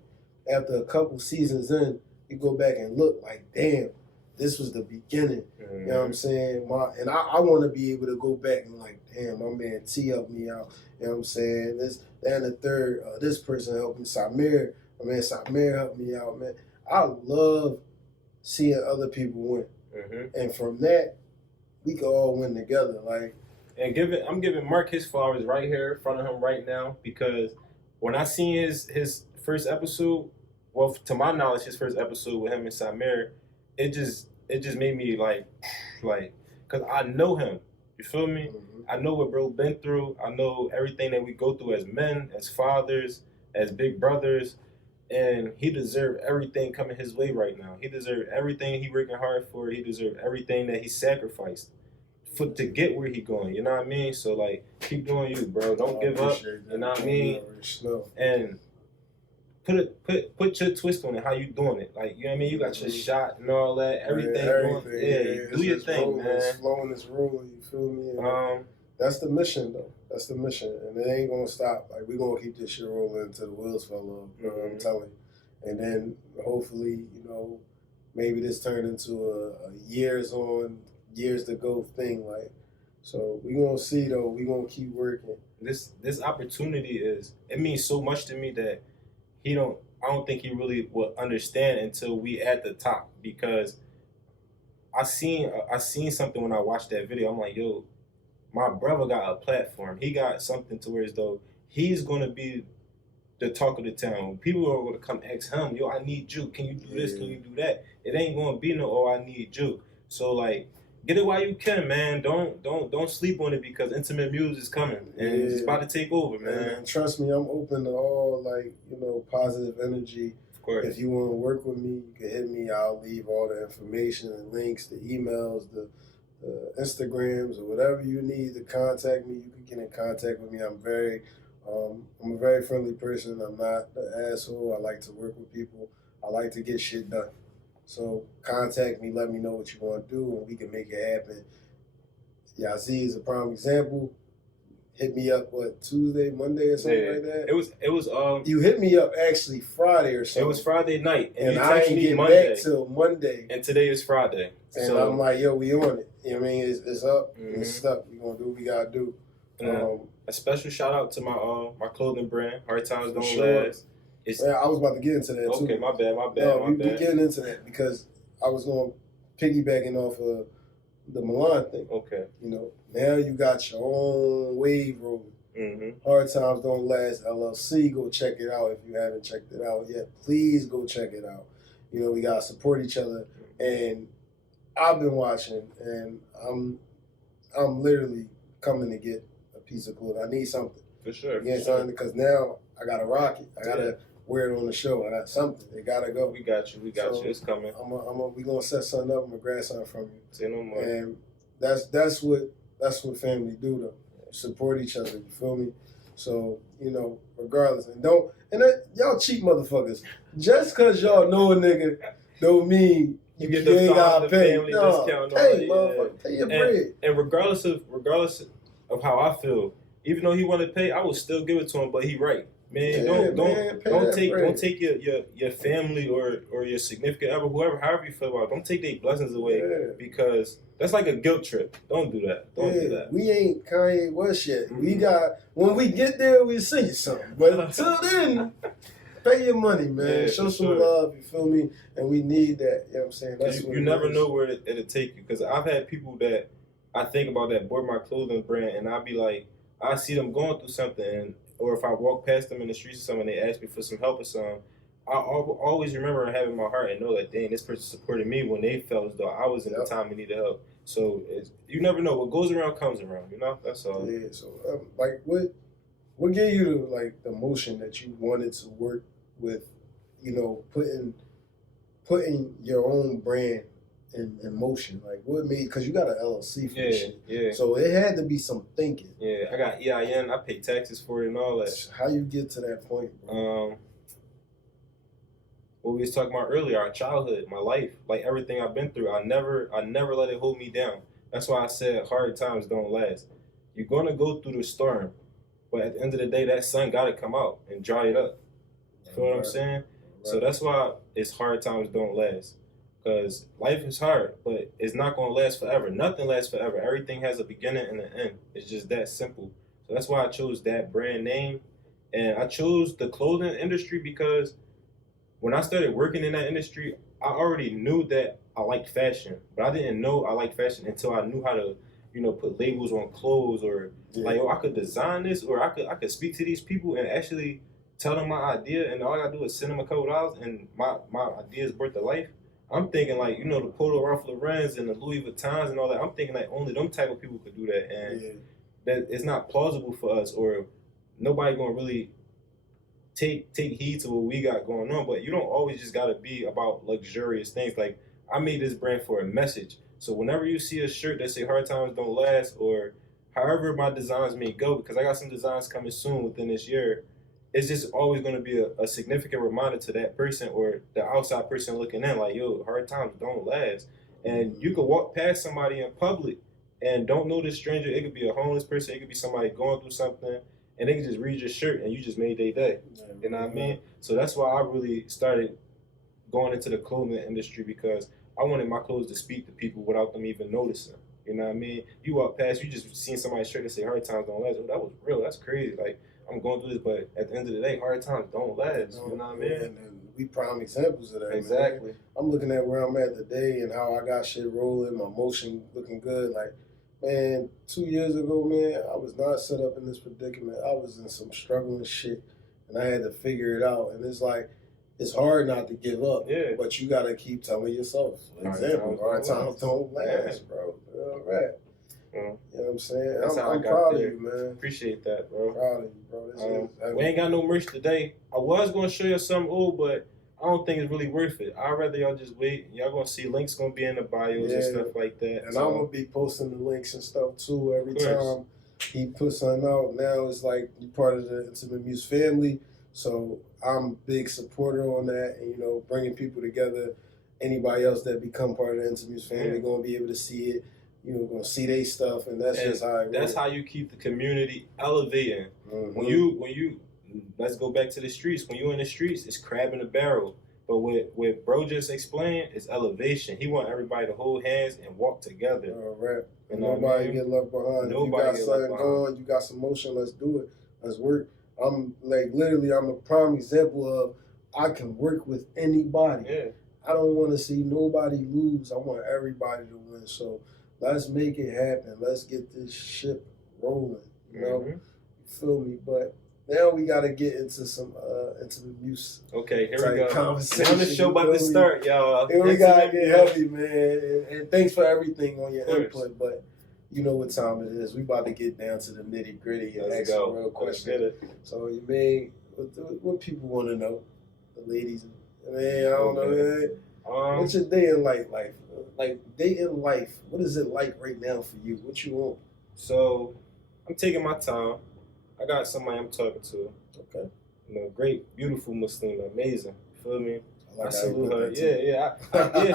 After a couple seasons in, you go back and look like, damn, this was the beginning. Mm-hmm. You know what I'm saying? I want to be able to go back and like, damn, my man T helped me out. You know what I'm saying? This, that, and the third, this person helped me. Samir, my man Samir helped me out, man. I love seeing other people win. Mm-hmm. And from that, we can all win together. Like, and I'm giving Mark his flowers right here in front of him right now, because when I seen his first episode, well, to my knowledge, his first episode with him and Samir, it just made me like, because I know him. You feel me? mm-hmm. I know what bro been through. I know everything that we go through as men, as fathers, as big brothers, and he deserved everything coming his way right now. He deserved everything he working hard for. He deserved everything that he sacrificed to get where he going. You know what I mean? So like, keep doing you, bro. Don't give up. You know what I mean? And put your twist on it. How you doing it? Like, you know what I mean? You got your shot and all that. Everything. Do your thing, rolling, man. It's flowing, it's rolling. You feel me? And that's the mission, though. That's the mission, and it ain't gonna stop. Like, we gonna keep this shit rolling until the wheels fall off. You know what I'm telling you. And then hopefully, you know, maybe this turned into a years to go thing. Like, so we gonna see though. We gonna keep working. This opportunity it means so much to me that I don't think he really will understand until we at the top, because I seen something when I watched that video. I'm like, yo, my brother got a platform. He got something to where as though he's gonna be the talk of the town. People are gonna come ask him, yo, I need you. Can you do this? Can you do that? It ain't gonna be no, oh, I need you. So like, get it while you can, man. Don't sleep on it, because Intimate Muse is coming and it's about to take over, man. And trust me, I'm open to all, like, you know, positive energy. Of course. If you want to work with me, you can hit me. I'll leave all the information and links, the emails, the Instagrams, or whatever you need to contact me. You can get in contact with me. I'm a very friendly person. I'm not an asshole. I like to work with people. I like to get shit done. So contact me, let me know what you want to do, and we can make it happen. Tee.Yazeed is a prime example. Hit me up, Tuesday, Monday, or something like that? It was you hit me up actually Friday or something. It was Friday night, and you I texted ain't me get Monday, back till Monday. And today is Friday. And so I'm like, yo, we on it. You know what I mean? It's up, it's stuck. We gonna do what we gotta do. A special shout out to my clothing brand, Hard Times Don't Last. Man, I was about to get into that too. Okay, my bad. We getting into that because I was going piggybacking off of the Milano thing. Okay. You know, now you got your own wave rolling. Hard Times Don't Last LLC. Go check it out if you haven't checked it out yet. Please go check it out. You know, we gotta support each other. And I've been watching, and I'm literally coming to get a piece of clothing. I need something. For sure. You know something? Because now I gotta rock it. I gotta wear it on the show. I got something. It gotta go. We got you. You. It's coming. We gonna set something up. I'm gonna grab something from you. Say no more. And that's what family do though. Support each other. You feel me? So, you know, regardless, y'all cheap motherfuckers. Just cause y'all know a nigga don't mean you ain't gotta pay. No, pay, motherfucker. Pay your bread. And regardless of how I feel, even though he want to pay, I will still give it to him. But he right. Man, don't take your family or your significant other, however you feel about it, don't take their blessings away, because that's like a guilt trip. Don't do that. Don't do that. We ain't Kanye West yet. We got, when we get there, we see something. But until then, pay your money, man. Show some love, you feel me? And we need that. You know what I'm saying? That's you never know where it'll take you. Because I've had people that I think about that bought my clothing brand, and I'll be like, I see them going through something, or if I walk past them in the streets or something, they ask me for some help or something, I always remember having my heart and know that, dang, this person supported me when they felt as though I was in the time they needed help. So you never know. What goes around comes around, you know? That's all. Yeah, so, like, what gave you, the motion that you wanted to work with, you know, putting your own brand in motion? Like, what made, because you got an LLC for this shit. Yeah. So it had to be some thinking. Yeah, I got EIN, I pay taxes for it and all that. How you get to that point, bro? What we was talking about earlier, our childhood, my life, like everything I've been through, I never let it hold me down. That's why I said hard times don't last. You're gonna go through the storm, but at the end of the day, that sun gotta come out and dry it up. You feel what I'm saying? Right. So that's why it's hard times don't last. Because life is hard, but it's not gonna last forever. Nothing lasts forever. Everything has a beginning and an end. It's just that simple. So that's why I chose that brand name. And I chose the clothing industry because when I started working in that industry, I already knew that I liked fashion, but I didn't know I liked fashion until I knew how to, put labels on clothes or like, I could design this or I could speak to these people and actually tell them my idea, and all I gotta do is send them a couple dollars and my idea is brought to life. I'm thinking like, the Polo Ralph Lauren's and the Louis Vuittons and all that. I'm thinking like only them type of people could do that, and that it's not plausible for us, or nobody gonna really take heed to what we got going on. But you don't always just gotta be about luxurious things. Like, I made this brand for a message. So whenever you see a shirt that say hard times don't last, or however my designs may go, because I got some designs coming soon within this year, it's just always going to be a significant reminder to that person or the outside person looking in, like, yo, hard times don't last. And you could walk past somebody in public and don't know this stranger. It could be a homeless person. It could be somebody going through something, and they could just read your shirt and you just made their day. You know what I mean? So that's why I really started going into the clothing industry, because I wanted my clothes to speak to people without them even noticing. You know what I mean? You walk past, you just seen somebody's shirt and say hard times don't last. Oh, that was real. That's crazy. Like, I'm going through this, but at the end of the day, hard times don't last. You know what I mean? And we prime examples of that. Exactly. Man. I'm looking at where I'm at today and how I got shit rolling, my motion looking good. Like, man, 2 years ago, man, I was not set up in this predicament. I was in some struggling shit, and I had to figure it out. And it's like, it's hard not to give up, but you got to keep telling yourself. For example, hard times don't last, bro. All right. You know what I'm saying? I'm proud of you, man. Appreciate that, bro. Proud of you, bro. We ain't got no merch today. I was going to show you something old, but I don't think it's really worth it. I'd rather y'all just wait. Y'all going to see links going to be in the bios and stuff like that. And I'm going to be posting the links and stuff, too, every time he puts something out. Now it's like you're part of the Intimate Muse family. So I'm a big supporter on that, and, bringing people together. Anybody else that become part of the Intimate Muse family going to be able to see it. Gonna see their stuff, and that's just how it that's how you keep the community elevating. Mm-hmm. When you let's go back to the streets. When you in the streets, it's crab in a barrel. But what bro just explained is elevation. He want everybody to hold hands and walk together. All right. And nobody get left behind. Nobody if you got something going, you got some motion, let's do it. Let's work. I'm like literally I'm a prime example of I can work with anybody. Yeah. I don't want to see nobody lose. I want everybody to win. So let's make it happen. Let's get this ship rolling. You feel me? But now we got to get into some Intimate Muse. Okay, here we go. Conversation. The show about to start, y'all. Here we got to get heavy, man. And thanks for everything on your input. But you know what time it is. We about to get down to the nitty gritty and ask some real questions. So you may, what people want to know, the ladies. Man, I don't know, man. What's your day in life? Like day in life, what is it like right now for you? What you want? So, I'm taking my time. I got somebody I'm talking to. Okay. Great, beautiful Muslim, amazing. You feel me? I salute her. Yeah,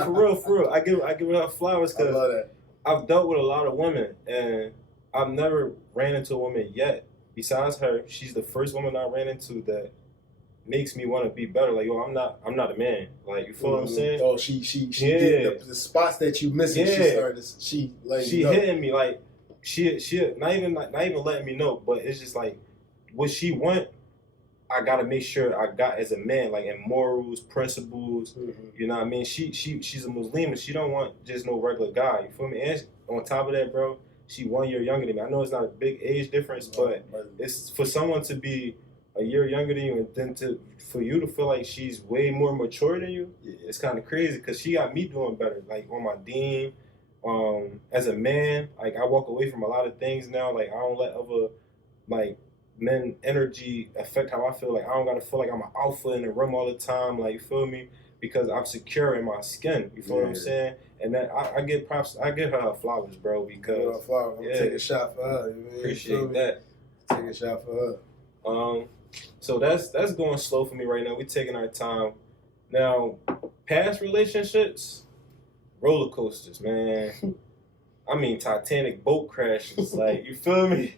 for real. I give her flowers because I've dealt with a lot of women, and I've never ran into a woman yet. Besides her, she's the first woman I ran into that makes me want to be better. Like, yo, I'm not a man. Like, you feel what I'm saying? Oh, she did the spots that you missing. She hitting me like she not even letting me know, but it's just like what she want. I gotta make sure I got as a man, like in morals, principles. You know what I mean? She's a Muslim and she don't want just no regular guy. You feel me? And on top of that, bro, she 1 year younger than me. I know it's not a big age difference, but it's for someone to be a year younger than you, and then for you to feel like she's way more mature than you, it's kind of crazy because she got me doing better, like on my deen. As a man, like I walk away from a lot of things now. Like I don't let other like men energy affect how I feel. Like I don't gotta feel like I'm an alpha in the room all the time. Like you feel me? Because I'm secure in my skin. You feel what I'm saying? And that I get props. I give her flowers, bro. Because I'm gonna take a shot for her. Appreciate that. Take a shot for her. So that's going slow for me right now. We're taking our time. Now, past relationships, roller coasters, man. I mean, Titanic boat crashes. Like, you feel me?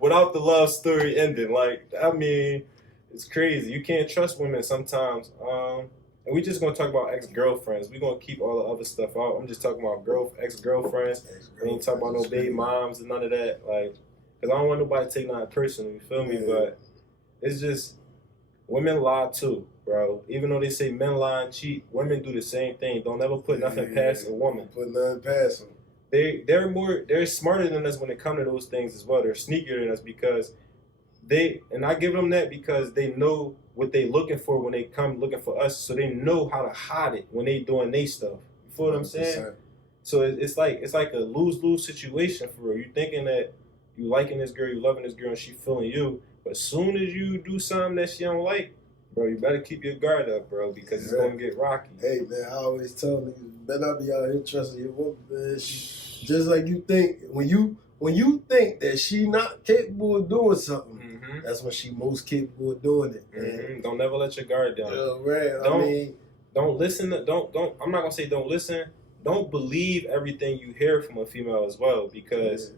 Without the love story ending. Like, I mean, it's crazy. You can't trust women sometimes. And we just gonna talk about ex-girlfriends. We gonna keep all the other stuff out. I'm just talking about ex-girlfriends. We ain't talking about no baby moms and none of that. Like, cause I don't want nobody to take nothing personal. You feel me? But it's just women lie too, bro. Even though they say men lie and cheat, women do the same thing. Don't ever put nothing past a woman. Put nothing past them. They're smarter than us when it comes to those things as well. They're sneakier than us because and I give them that because they know what they looking for when they come looking for us, so they know how to hide it when they doing their stuff. You feel what I'm saying? 100%. So it's like a lose-lose situation for real. You thinking that you liking this girl, you loving this girl, and she feeling you, but as soon as you do something that she don't like, bro, you better keep your guard up, bro, because it's gonna get rocky. Hey man, I always tell niggas, you better not be out here trusting your woman, man. Just like you think when you think that she not capable of doing something, that's when she most capable of doing it. Don't never let your guard down. Right. Don't listen. Don't. I'm not gonna say don't listen. Don't believe everything you hear from a female as well, because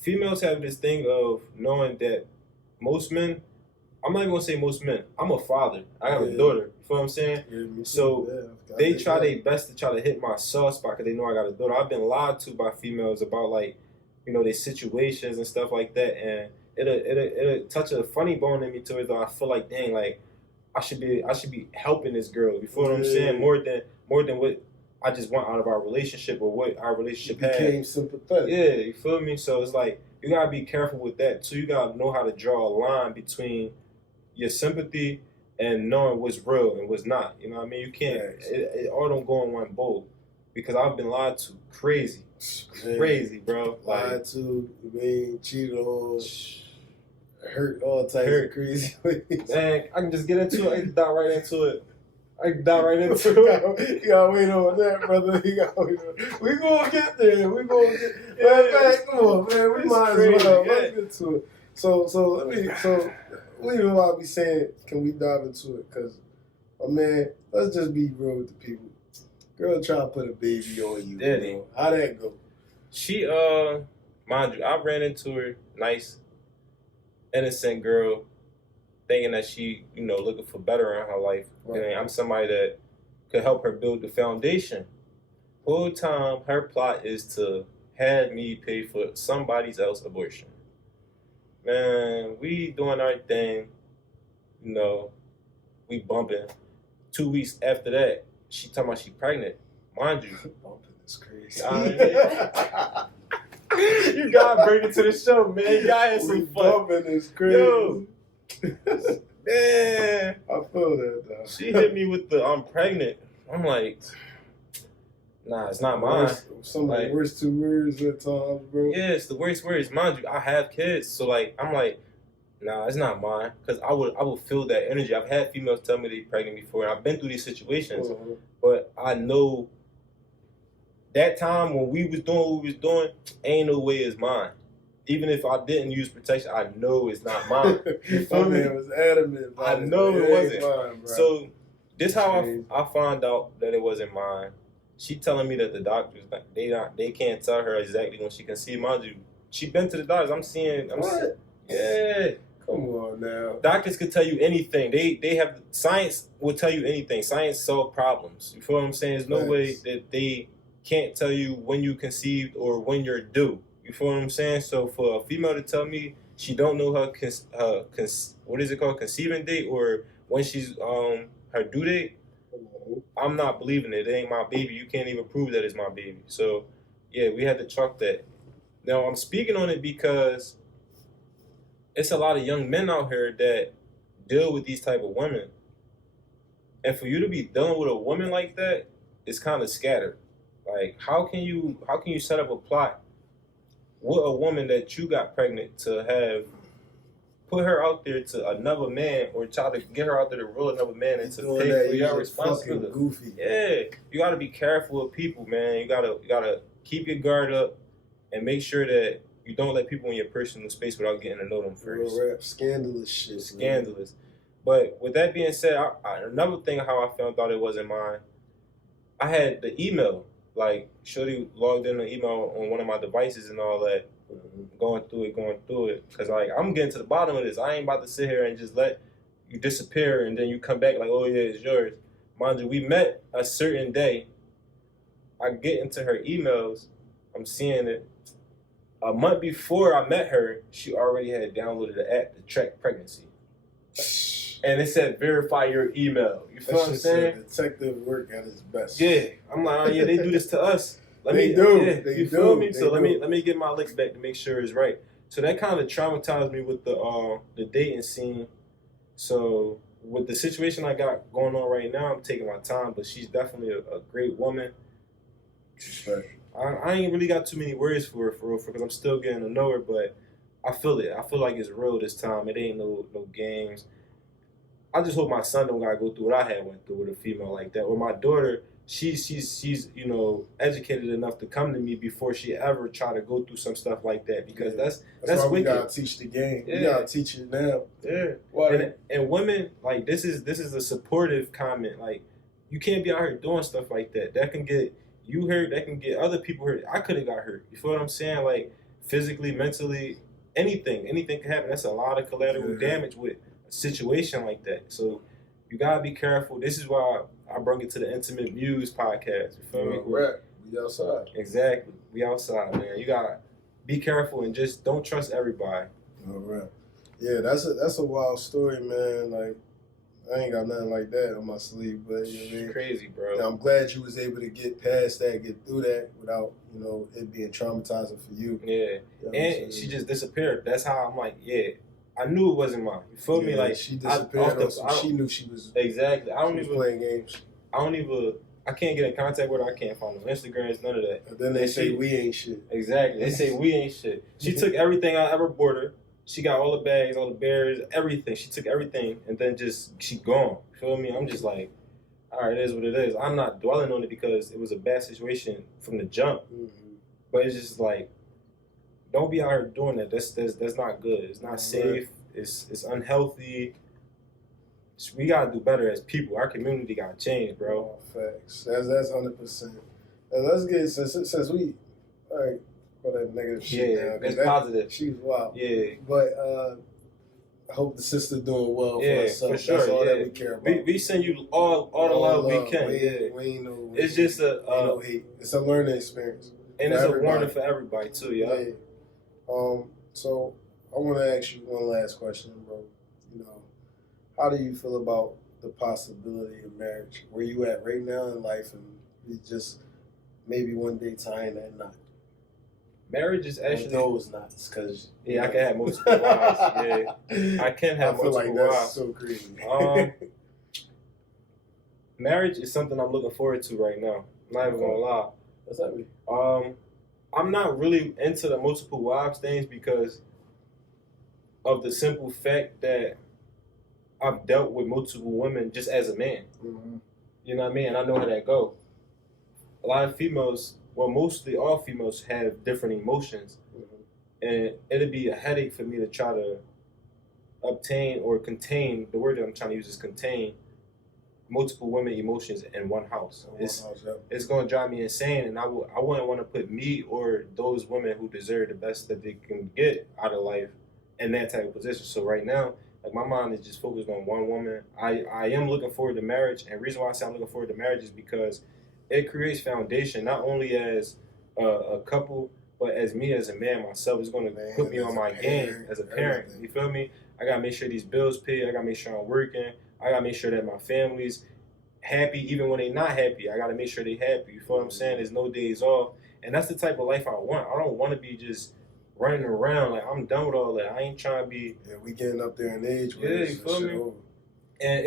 females have this thing of knowing that most men. I'm not even gonna say most men. I'm a father. I have a daughter. You feel what I'm saying? So they try their best to try to hit my soft spot because they know I got a daughter. I've been lied to by females about, like, you know, their situations and stuff like that, and it'll touch a funny bone in me to it. Though I feel like, dang, like I should be helping this girl. You feel what I'm saying? More than what I just want out of our relationship or what our relationship had. Became sympathetic. Yeah, you feel me? So it's like you gotta be careful with that too. You gotta know how to draw a line between your sympathy and knowing what's real and what's not. You know what I mean? You can't. It all don't go in one bowl, because I've been lied to crazy, bro. Lied to, cheated on, hurt all types of crazy ways. Man, I can just get into it. I can dive right into it. You gotta wait on that, brother. We gonna get there. We gonna get. Man, come on, man. We might as well. Let's get to it. So we don't want to be saying, can we dive into it? Because, man, let's just be real with the people. Girl try to put a baby on you. Bro. How'd that go? She, mind you, I ran into her, nice, innocent girl, thinking that she, you know, looking for better in her life. Right. And I'm somebody that could help her build the foundation. Whole time, her plot is to have me pay for somebody else's abortion. Man, we doing our thing, you know, we bumping. 2 weeks after that, she talking about she pregnant. Mind you. Bumping is crazy. You gotta bring it to the show, man. You gotta have some fun. Bumping is crazy. Yo. Man. I feel that, though. She hit me with the, I'm pregnant. I'm like, nah, it's not mine. Some of the worst 2 words at times, bro. Yeah, it's the worst words. Mind you, I have kids, so like I'm like, nah, it's not mine. Cause I would feel that energy. I've had females tell me they're pregnant before, and I've been through these situations. But I know that time when we was doing what we was doing, ain't no way it's mine. Even if I didn't use protection, I know it's not mine. You feel me? Man was adamant. I know it wasn't. Mine, so this how I found out that it wasn't mine. She telling me that the doctors, they can't tell her exactly when she can see. Mind you, she been to the doctors. I'm seeing. Yeah. Come on now. Doctors could tell you anything. They have, science will tell you anything. Science solve problems. You feel what I'm saying? There's no way that they can't tell you when you conceived or when you're due. You feel what I'm saying? So for a female to tell me she don't know her what is it called, conceiving date, or when she's her due date, I'm not believing it. It ain't my baby. You can't even prove that it's my baby. So yeah, we had to chalk that. Now I'm speaking on it because it's a lot of young men out here that deal with these type of women. And for you to be dealing with a woman like that, it's kind of scattered. Like, how can you set up a plot with a woman that you got pregnant to have put her out there to another man, or try to get her out there to rule another man and to pay for your responsibility? Goofy. Yeah, you got to be careful with people, man. You gotta keep your guard up and make sure that you don't let people in your personal space without getting to know them first. Real rap, scandalous shit. Scandalous. Man. But with that being said, another thing how I found out it wasn't mine, I had the email. Like, shorty logged in an email on one of my devices and all that, going through it. Because, like, I'm getting to the bottom of this. I ain't about to sit here and just let you disappear and then you come back like, oh, yeah, it's yours. Mind you, we met a certain day. I get into her emails. I'm seeing it. A month before I met her, she already had downloaded the app to track pregnancy. And it said, verify your email. You feel what I'm saying? Detective work at its best. Yeah. I'm like, oh, yeah, they do this to us. They feel me? So let me get my licks back to make sure it's right. So that kind of traumatized me with the dating scene. So with the situation I got going on right now, I'm taking my time, but she's definitely a great woman. Respect. I ain't really got too many words for her, because I'm still getting to know her, but I feel it. I feel like it's real this time. It ain't no games. I just hope my son don't gotta go through what I had went through with a female like that. Or my daughter, she's educated enough to come to me before she ever try to go through some stuff like that, because that's why wicked. We gotta teach the game. Yeah. We gotta teach it now. Yeah. And women, like, this is a supportive comment. Like, you can't be out here doing stuff like that. That can get you hurt, that can get other people hurt. I could have got hurt. You feel what I'm saying? Like, physically, mentally, anything can happen. That's a lot of collateral damage with a situation like that. So you gotta be careful. This is why I brought it to the Intimate Muse podcast. You feel me? Right. We outside. Exactly. We outside, man. You gotta be careful and just don't trust everybody. All right. Yeah, that's a wild story, man. Like, I ain't got nothing like that on my sleeve, but you know what I mean? Crazy, bro. And I'm glad you was able to get past that, get through that without, it being traumatizing for you. Yeah. And she just disappeared. That's how I'm like, yeah, I knew it wasn't mine. You feel me? Like, she disappeared. She knew she was exactly. I don't even playing games. I can't get in contact with her. I can't find her Instagram. None of that. And then they say we ain't shit. Exactly. They say we ain't shit. She took everything I ever bought her. She got all the bags, all the bears, everything. She took everything, and then she gone. You feel me? I'm just like, all right, it is what it is. I'm not dwelling on it because it was a bad situation from the jump. Mm-hmm. But it's just like, don't be out here doing that. That's not good. It's not safe. It's unhealthy. We gotta do better as people. Our community gotta change, bro. Facts. That's 100%. And let's get since we all right. For that negative shit now. It's positive. She's wild. Yeah. But I hope the sister's doing well for herself. For sure. That's all that we care about. We send you all the love we can. We ain't no. It's just no hate. It's a learning experience. And it's a warning for everybody too, yeah. So I want to ask you one last question, bro. How do you feel about the possibility of marriage? Where you at right now in life, and you just maybe one day tying that knot? Marriage is actually those knots, because I can have multiple wives. Yeah, I can have multiple wives. I feel like that's so crazy. Marriage is something I'm looking forward to right now. I'm not even gonna lie. What's that mean? I'm not really into the multiple wives things because of the simple fact that I've dealt with multiple women just as a man. Mm-hmm. You know what I mean? And I know how that go. A lot of females. Well, mostly all females have different emotions, and it'd be a headache for me to try to obtain or contain, the word that I'm trying to use is contain, multiple women emotions in one house. It's going to drive me insane, and I wouldn't want to put me or those women who deserve the best that they can get out of life in that type of position. So right now, like, my mind is just focused on one woman. I am looking forward to marriage, and the reason why I say I'm looking forward to marriage is because it creates foundation, not only as a couple, but as me as a man myself. It's going to put me on my game as a parent. Everything. You feel me? I got to make sure these bills pay. I got to make sure I'm working. I got to make sure that my family's happy even when they're not happy. I got to make sure they're happy. You feel what I'm saying? There's no days off. And that's the type of life I want. I don't want to be just running around. Like, I'm done with all that. I ain't trying to be... Yeah, we getting up there in age. Yeah, you feel me? And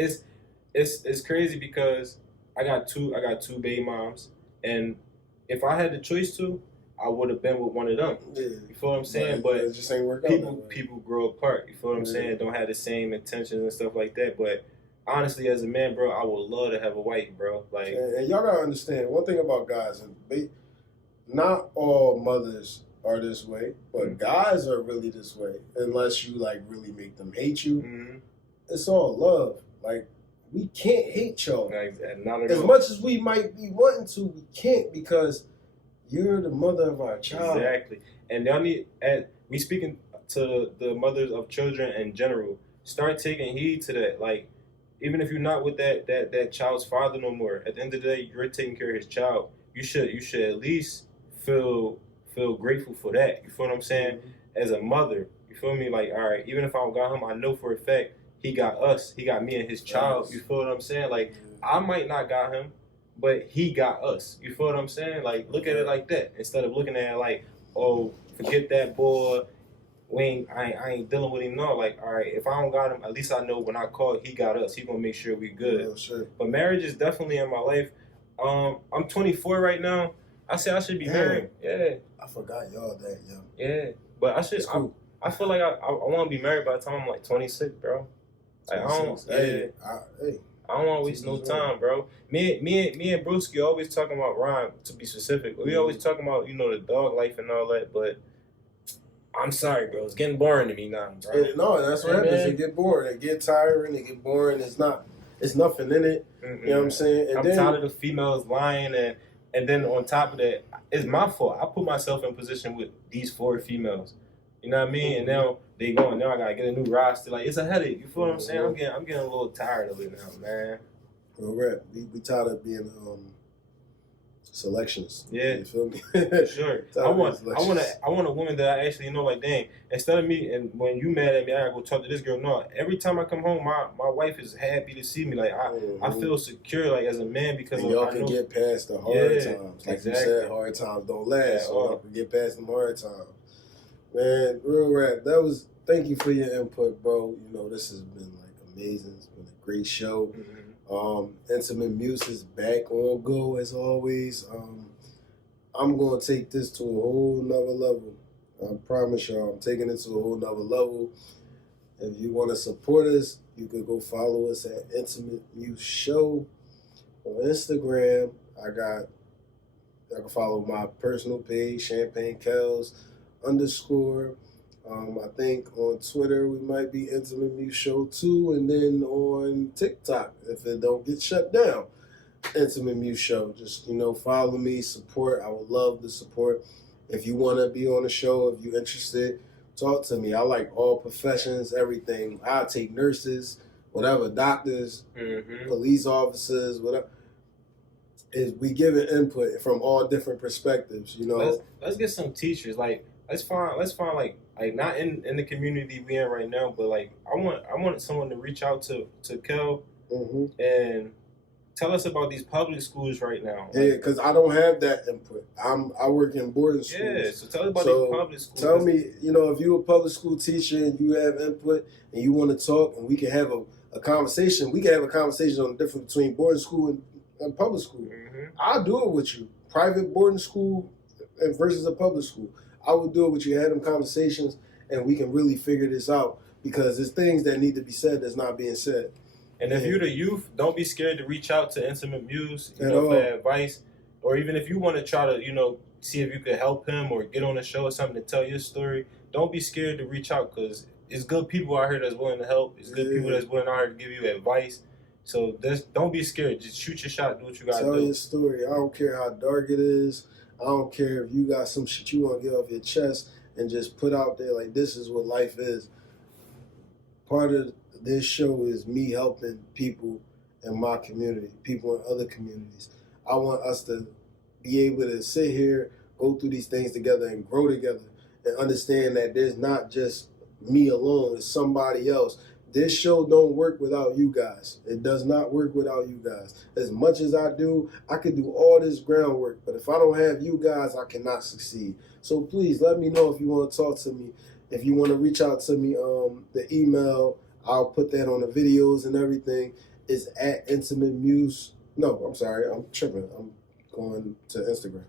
it's crazy because I got two baby moms, and if I had the choice to, I would have been with one of them. Yeah. You feel what I'm saying? But it just ain't work out. People grow apart. You feel what I'm saying? Don't have the same intentions and stuff like that. But honestly, as a man, bro, I would love to have a wife, bro. Like, and y'all gotta understand one thing about guys, and not all mothers are this way, but guys are really this way unless you like really make them hate you. Mm-hmm. It's all love. Like, we can't hate y'all. Not at As all. much as we might be wanting to, we can't because you're the mother of our child. Exactly. And y'all need, and we speaking to the mothers of children in general, start taking heed to that. Like, even if you're not with that child's father no more, at the end of the day, you're taking care of his child. You should at least feel grateful for that. You feel what I'm saying? As a mother, you feel me? Like, all right, even if I don't got him, I know for a fact he got us. He got me and his child. You feel what I'm saying? Like, I might not got him, but he got us. You feel what I'm saying? Like, look at it like that instead of looking at it like, oh, forget that boy. I ain't dealing with him now. Like, all right, if I don't got him, at least I know when I call, he got us. He gonna make sure we good. Yeah, sure. But marriage is definitely in my life. I'm 24 right now. I say I should be married. Yeah. I forgot y'all that young. Yeah, but I should. Cool. I feel like I want to be married by the time I'm like 26, bro. Like, I don't. I don't want to waste no time, bro. Me and Brewski always talking about Ryan, to be specific. We always talking about, you know, the dog life and all that, but I'm sorry, bro. It's getting boring to me now, bro. No, that's what happens. It get boring. It get tiring. It get boring. It's nothing in it. You know what I'm saying? And I'm tired of the females lying, and then on top of that, it's my fault. I put myself in position with these 4 females. You know what I mean? And now they going. Now I gotta get a new roster. Like, it's a headache. You feel what I'm saying? I'm getting a little tired of it now, man. Well, rap. We tired of being selections. Yeah, you feel me? Sure. I want a woman that I actually know. Like, dang, instead of me, and when you mad at me, I gotta go talk to this girl. No, every time I come home, my wife is happy to see me. Like, I feel secure, like, as a man, because y'all can get past the hard times. Like you said, hard times don't last. So y'all can get past them hard times. Man, real rap. Thank you for your input, bro. You know, this has been like amazing. It's been a great show. Intimate Muse is back on go as always. I'm gonna take this to a whole nother level. I promise y'all, I'm taking it to a whole nother level. If you want to support us, you could go follow us at Intimate Muse Show on Instagram. I can follow my personal page, Champagne Kelz _. I think on Twitter we might be Intimate Muse Show too, and then on TikTok, if it don't get shut down, Intimate Muse Show. Just, you know, follow me, support. I would love the support. If you want to be on the show, if you're interested, talk to me. I like all professions, everything. I take nurses, whatever, doctors, police officers, whatever. We give it input from all different perspectives. You know, let's get some teachers. Like, let's find like not in the community we in right now, but like I want someone to reach out to Kel and tell us about these public schools right now. Yeah, because I don't have that input. I work in boarding schools. Yeah, so tell us about these public schools. Tell me, you know, if you're a public school teacher and you have input and you want to talk and we can have a conversation. We can have a conversation on the difference between boarding school and public school. I'll do it with you. Private boarding school versus a public school. I will do it with you. Have them conversations and we can really figure this out, because there's things that need to be said that's not being said. And if you're the youth, don't be scared to reach out to Intimate Muse, for advice, or even if you want to try to, you know, see if you could help him or get on a show or something to tell your story. Don't be scared to reach out, because it's good people out here that's willing to help. It's good people that's willing out here to give you advice. So don't be scared. Just shoot your shot. Do what you got to do. Tell your story. I don't care how dark it is. I don't care if you got some shit you want to get off your chest and just put out there like this is what life is. Part of this show is me helping people in my community, people in other communities. I want us to be able to sit here, go through these things together and grow together and understand that there's not just me alone, it's somebody else. This show don't work without you guys. It does not work without you guys. As much as I do, I could do all this groundwork, but if I don't have you guys, I cannot succeed. So please let me know if you want to talk to me. If you want to reach out to me, the email, I'll put that on the videos and everything. It's at Intimate Muse. No, I'm sorry, I'm tripping. I'm going to Instagram.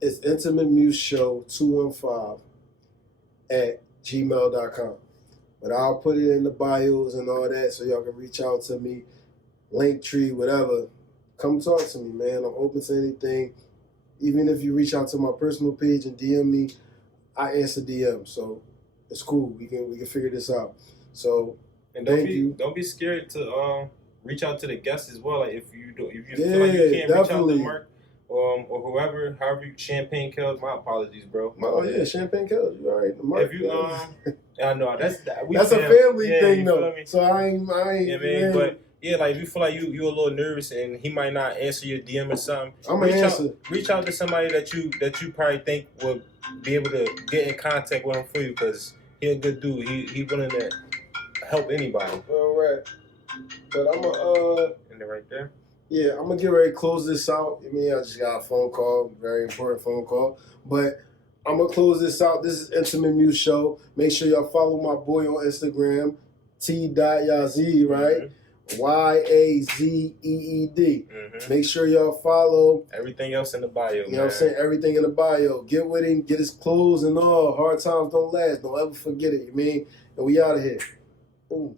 It's Intimate Muse Show 215 at gmail.com. But I'll put it in the bios and all that so y'all can reach out to me. Linktree, whatever. Come talk to me, man. I'm open to anything. Even if you reach out to my personal page and DM me, I answer DM. So it's cool. We can figure this out. So and don't be scared to reach out to the guests as well. Like if you feel like you can't reach out to Mark or whoever, however you Champagne Kelz. My apologies, bro. Oh yeah, Champagne Kelz. You all right? Mark, if you I know that's a family thing though. So I ain't. Yeah, man. But yeah, like if you feel like you a little nervous and he might not answer your DM or something, I'm gonna answer. Reach out to somebody that you probably think will be able to get in contact with him for you, because he a good dude. He willing to help anybody. All right. But I'm gonna and they're right there. Yeah, I'm gonna get ready to close this out. I mean, I just got a phone call, very important phone call. But I'm gonna close this out. This is Intimate Muse Show. Make sure y'all follow my boy on Instagram, Tee.Yazeed, right? Yazeed. Mm-hmm. Make sure y'all follow. Everything else in the bio. You know what I'm saying? Everything in the bio. Get with him, get his clothes and all. Hard times don't last. Don't ever forget it, you mean? And we out of here. Boom.